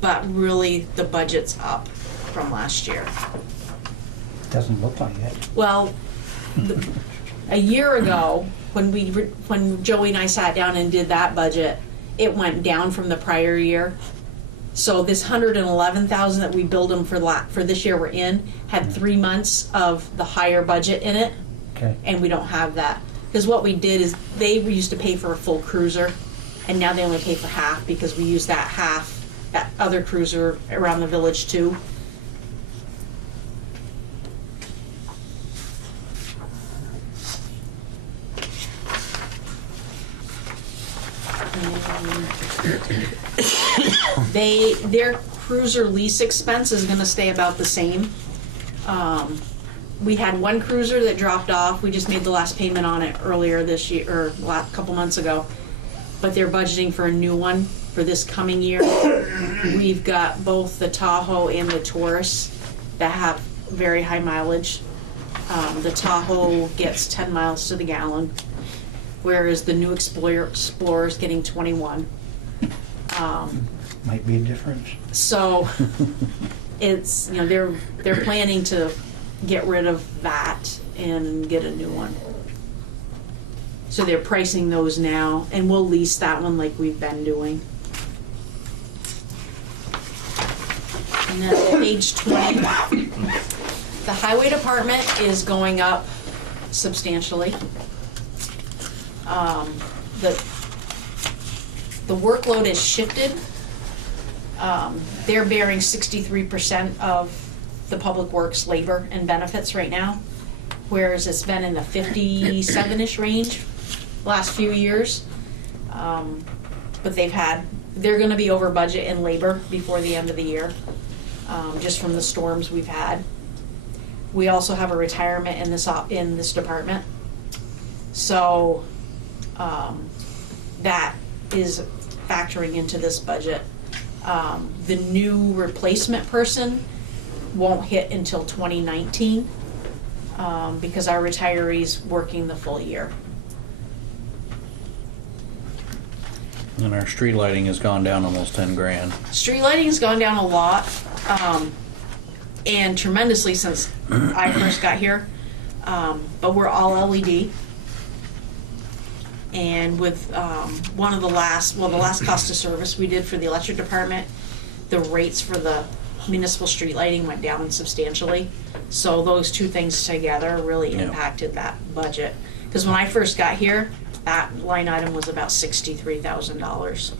But really, the budget's up from last year. Doesn't look like it. Well, a year ago, when Joey and I sat down and did that budget, it went down from the prior year. So this $111,000 that we billed them for this year we're in had 3 months of the higher budget in it, Okay. and we don't have that. Because what we did is they used to pay for a full cruiser, and now they only pay for half because we use that other cruiser around the village too. Their cruiser lease expense is gonna stay about the same. We had one cruiser that dropped off. We just made the last payment on it earlier this year, or a couple months ago. But they're budgeting for a new one for this coming year. We've got both the Tahoe and the Taurus that have very high mileage. The Tahoe gets 10 miles to the gallon, whereas the new Explorer's getting 21. Might be a difference. So it's, they're planning to get rid of that and get a new one. So they're pricing those now, and we'll lease that one like we've been doing. And then at page 20, the highway department is going up substantially. The workload has shifted. They're bearing 63% of the public works labor and benefits right now, whereas it's been in the 57-ish range the last few years. But they're gonna be over budget in labor before the end of the year, just from the storms we've had. We also have a retirement in this department. So, that is factoring into this budget. The new replacement person won't hit until 2019, because our retiree's working the full year. And our street lighting has gone down almost 10 grand. Street lighting has gone down a lot, and tremendously since I first got here. But we're all LED. And with the last cost of service we did for the electric department, the rates for the municipal street lighting went down substantially. So those two things together really impacted that budget. Because when I first got here, that line item was about $63,000.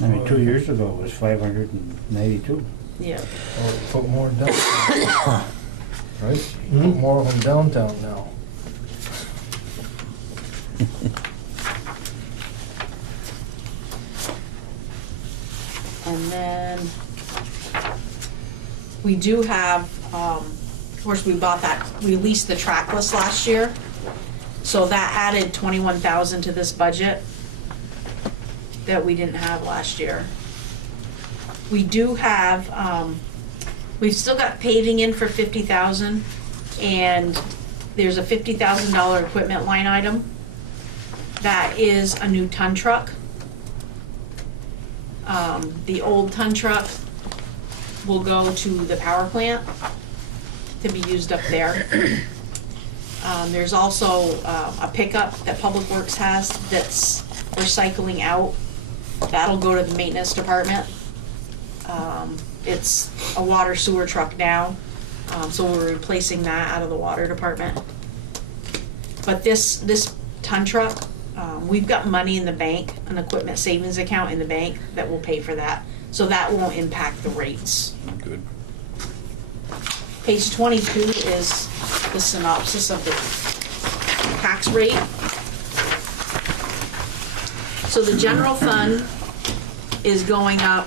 I mean, 2 years ago it was 592. Yeah. Well, put more downtown, right? Put more of them downtown now. And then we do have, of course, we leased the trackless last year. So that added $21,000 to this budget. that we didn't have last year. We do have, we've still got paving in for 50,000, and there's a $50,000 equipment line item. That is a new ton truck. The old ton truck will go to the power plant to be used up there. There's also a pickup that Public Works has that's recycling out. That'll go to the maintenance department. It's a water sewer truck now, so we're replacing that out of the water department. But this ton truck, we've got money in the bank, an equipment savings account in the bank that will pay for that. So that won't impact the rates. Good. Page 22 is the synopsis of the tax rate. So the general fund is going up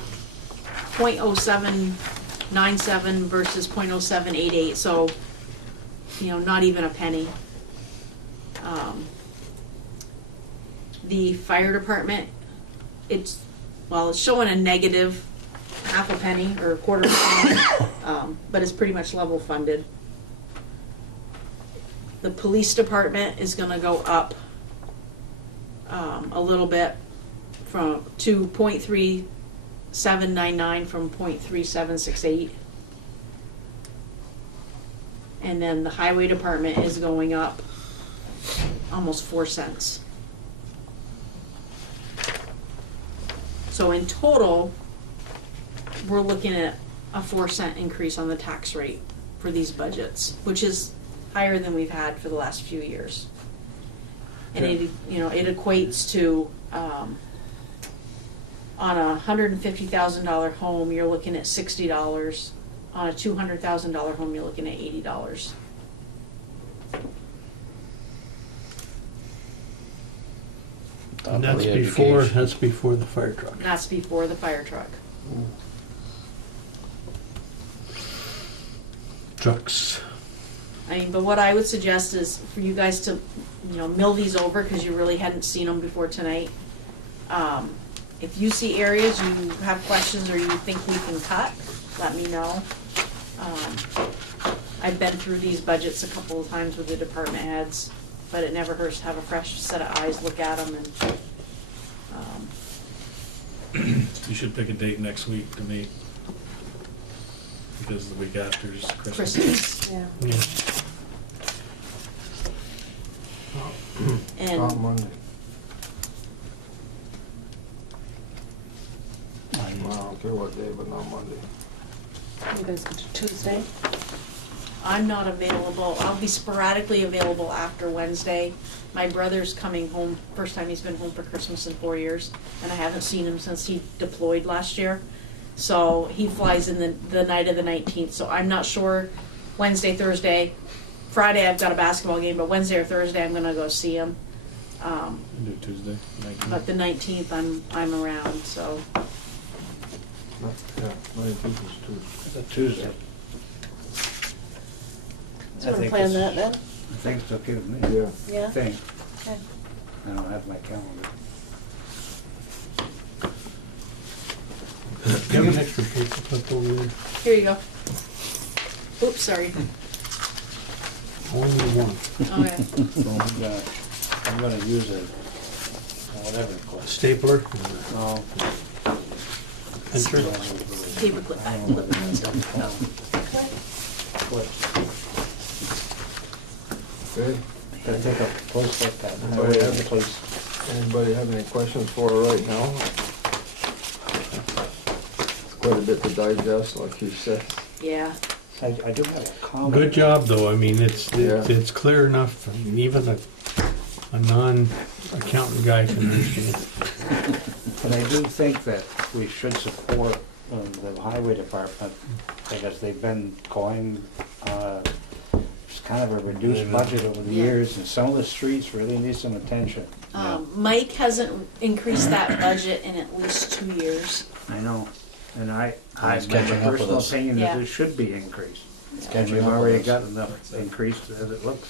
0.0797 versus 0.0788, so, not even a penny. The fire department, it's showing a negative half a penny or a quarter of a penny, but it's pretty much level funded. The police department is gonna go up a little bit to 0.3799 from 0.3768. And then the highway department is going up almost 4 cents. So in total, we're looking at a 4-cent increase on the tax rate for these budgets, which is higher than we've had for the last few years. And it equates to, on a $150,000 home, you're looking at $60. On a $200,000 home, you're looking at $80. And that's The before, education. that's before the fire truck. That's before the fire truck. Trucks. But what I would suggest is for you guys to, mill these over, because you really hadn't seen them before tonight. If you see areas you have questions or you think we can cut, let me know. I've been through these budgets a couple of times with the department heads, but it never hurts to have a fresh set of eyes look at them and, You should pick a date next week to meet, because the week after is Christmas. Christmas. Yeah. Yeah. And On Monday. Well, I don't care what day, but not Monday. You guys go to Tuesday? I'm not available. I'll be sporadically available after Wednesday. My brother's coming home, first time he's been home for Christmas in 4 years, and I haven't seen him since he deployed last year. So he flies in the night of the 19th, so I'm not sure Wednesday, Thursday. Friday I've got a basketball game, but Wednesday or Thursday I'm gonna go see him. Do Tuesday, 19th. But the 19th I'm around, so. Yeah, 19th is Tuesday. It's a Tuesday. Do you want to plan that then? I think it's okay with me. Yeah. Yeah? Think. Okay. I don't have my calendar. Do you have an extra paper clip over there? Here you go. Oops, sorry. Only one. Okay. Oh, gosh. I'm gonna use a, whatever it costs. Stapler? No. Enter? Paperclip, I clip and stuff. No. Okay. Gotta take a close look at it. Anybody have- Please. Anybody have any questions for her right now? Quite a bit to digest, like you said. Yeah. I do have a comment. Good job, though. I mean, it's Yeah. clear enough. I mean, even a non-accountant guy can understand. But I do think that we should support the highway department, because they've been going, it's kind of a reduced budget over the Yeah. years, and some of the streets really need some attention. Mike hasn't increased that budget in at least 2 years. I know, and I He's my catching up with personal us. opinion Yeah. is it should be increased. It's And catching we've up with already us. got enough increased as it looks.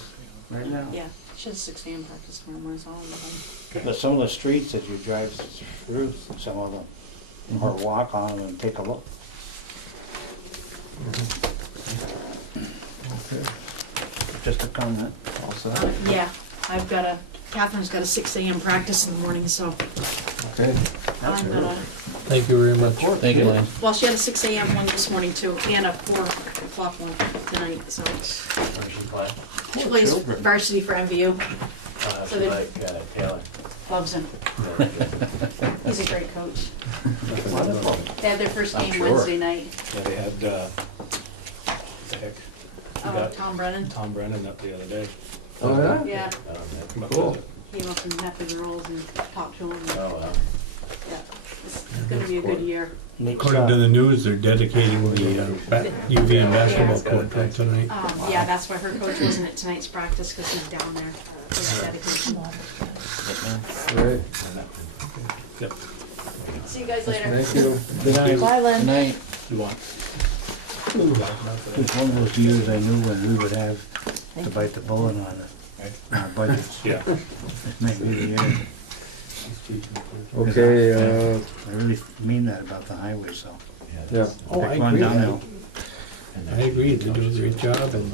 right now. Yeah, she has 6 a.m. practice tomorrow morning, so I'll go home. But some of the streets that you drive through, some of them, or walk on them and take a look. Okay. Just a comment. All set? Yeah, Catherine's got a 6 a.m. practice in the morning, so Okay. I'm gonna, Thank you very much. Thank you, Lane. well, she had a 6 a.m. one this morning too, and a 4 o'clock one tonight, so. She plays varsity for MVU. So they- Taylor. Loves him. He's a great coach. Wonderful. They had their first I'm game sure. Wednesday night. Yeah, they had, what the heck, Oh, got Tom Brennan. Tom Brennan up the other day. Oh, yeah? Yeah, Come up Cool. with it. came up and met the girls and talked to them. Oh, wow. Yeah, it's gonna be a good year. According to the news, they're dedicating the UV and basketball court right tonight. Yeah, that's why her coach wasn't at tonight's practice, because he's down there for the dedication. Great. Yep. See you guys later. Thank you. Good night. Bye, Lynn. Good night. You want? It's one of those years I knew when we would have to bite the bullet on it, our budgets. Yeah. This might be the year. Okay, I really mean that about the highway, so. yeah. Oh, I Pick one agree. downhill. I agree, they do a great job, and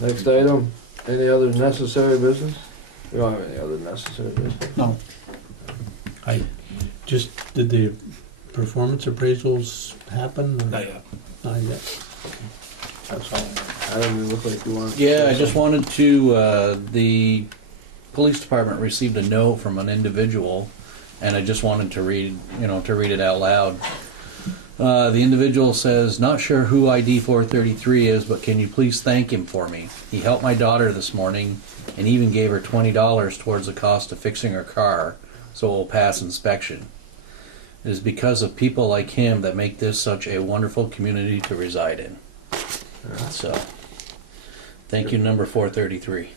Next item, any other necessary business? We don't have any other necessary business. No. I just, did the performance appraisals happen? or Not yet. Not yet. That's all. Adam, you look like you want. Yeah, I just wanted to, the police department received a note from an individual, and I just wanted to read, to read it out loud. The individual says, "Not sure who ID 433 is, but can you please thank him for me? He helped my daughter this morning and even gave her $20 towards the cost of fixing her car so it will pass inspection. It is because of people like him that make this such a wonderful community to reside in." So, thank you, number 433.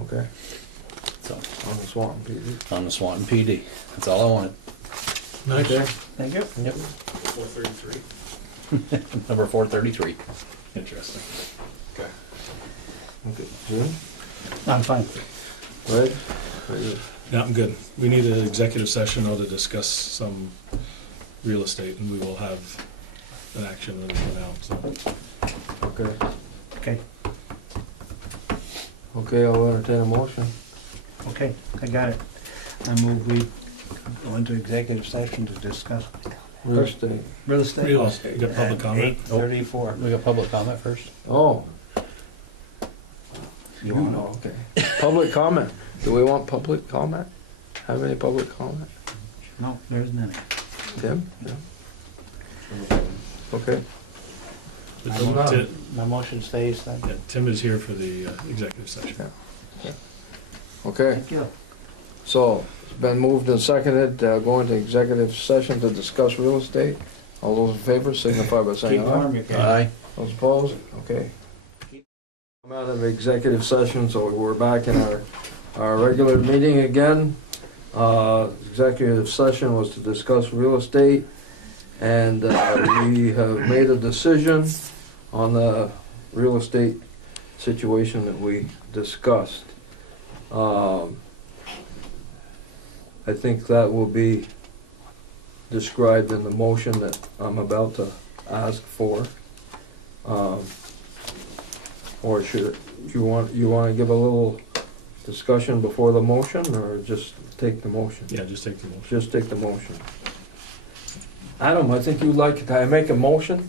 Okay, So, on the Swanton PD. on the Swanton PD. That's all I wanted. Nice. Okay, Thank you. Yep. 433. Number 433. Interesting. okay. Jim, I'm fine. Red? Very good. Yeah, I'm good. We need an executive session though to discuss some real estate, and we will have an action that will out, so. Okay. Okay, Okay, I'll entertain a motion. okay, I got it. I move we go into executive session to discuss Real estate. real estate. Real estate. You got public comment? 8:34. We got public comment first? Oh, You want to? oh, okay. Public comment. Do we want public comment? Have any public comment? No, there isn't any. Tim? Okay. But I'm not. My motion stays then. Yeah, Tim is here for the executive session. Okay, Thank you. so it's been moved and seconded, go into executive session to discuss real estate. All those in favor signify by saying Keep aye. warm, you can. Aye. Those opposed? Okay. I'm out of executive session, so we're back in our regular meeting again. Executive session was to discuss real estate, and we have made a decision on the real estate situation that we discussed. I think that will be described in the motion that I'm about to ask for. Or should, you want to give a little discussion before the motion, or just take the motion? Yeah, just take the motion. Just take the motion. Adam, I think you'd like, can I make a motion?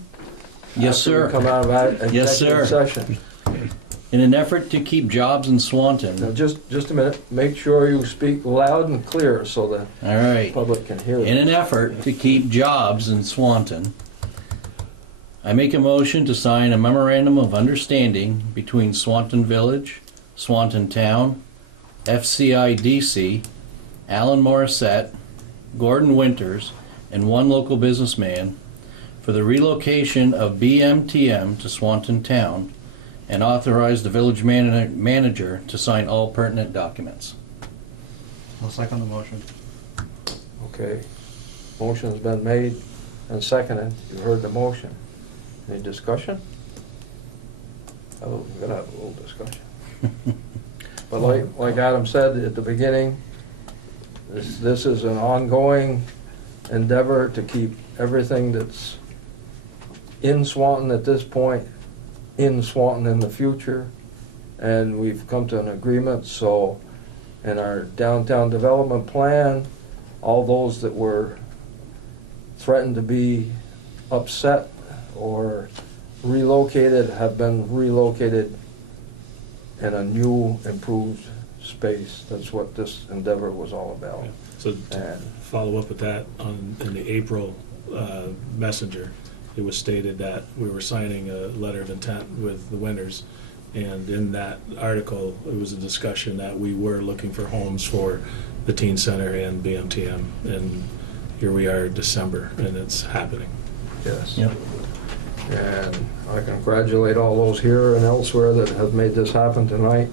Yes, After we sir. come out of that Yes, executive sir. session. In an effort to keep jobs in Now, Swanton. just a minute, make sure you speak loud and clear so the All right. public can hear In you. an effort to keep jobs in Swanton, I make a motion to sign a memorandum of understanding between Swanton Village, Swanton Town, FCIDC, Alan Morissette, Gordon Winters, and one local businessman for the relocation of BMTM to Swanton Town, and authorize the village manager to sign all pertinent documents. I'll second the motion. Okay. Motion's been made and seconded. You heard the motion. Any discussion? Oh, we're gonna have a little discussion. But like Adam said at the beginning, this is an ongoing endeavor to keep everything that's in Swanton at this point, in Swanton in the future. And we've come to an agreement, so in our downtown development plan, all those that were threatened to be upset or relocated have been relocated in a new, improved space. That's what this endeavor was all about. So to And follow up with that, in the April messenger, it was stated that we were signing a letter of intent with the Winters. And in that article, it was a discussion that we were looking for homes for the teen center and BMTM. And here we are, December, and it's happening. yes. Yep. And I congratulate all those here and elsewhere that have made this happen tonight.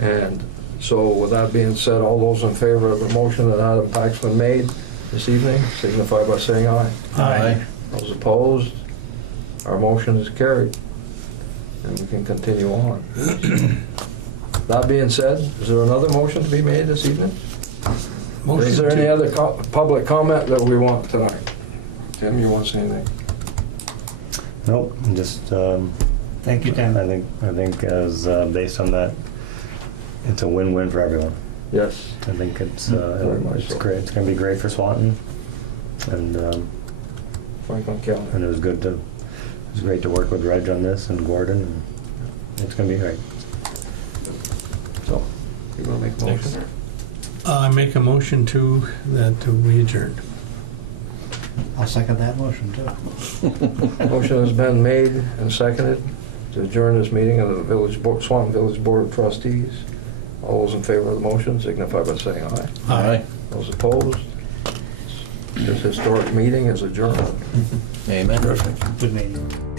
And so with that being said, all those in favor of the motion that Adam Paxman made this evening, signify by saying aye. Aye. Those opposed, our motion is carried. And we can continue on. That being said, is there another motion to be made this evening? Is there any other public comment that we want tonight? Tim, you want to say anything? Nope, just, Thank you, Tim. I think as, based on that, it's a win-win for everyone. Yes. I think it's, Very much it's so. great, it's gonna be great for Swanton, and Franklin County. it was great to work with Reg on this and Gordon, and it's gonna be great. So, you want to make a motion? I make a motion that we adjourn. I'll second that motion too. Motion has been made and seconded to adjourn this meeting of the Village Board, Swanton Village Board of Trustees. All those in favor of the motion signify by saying aye. Aye. Those opposed, this historic meeting is adjourned. Amen. Good meeting.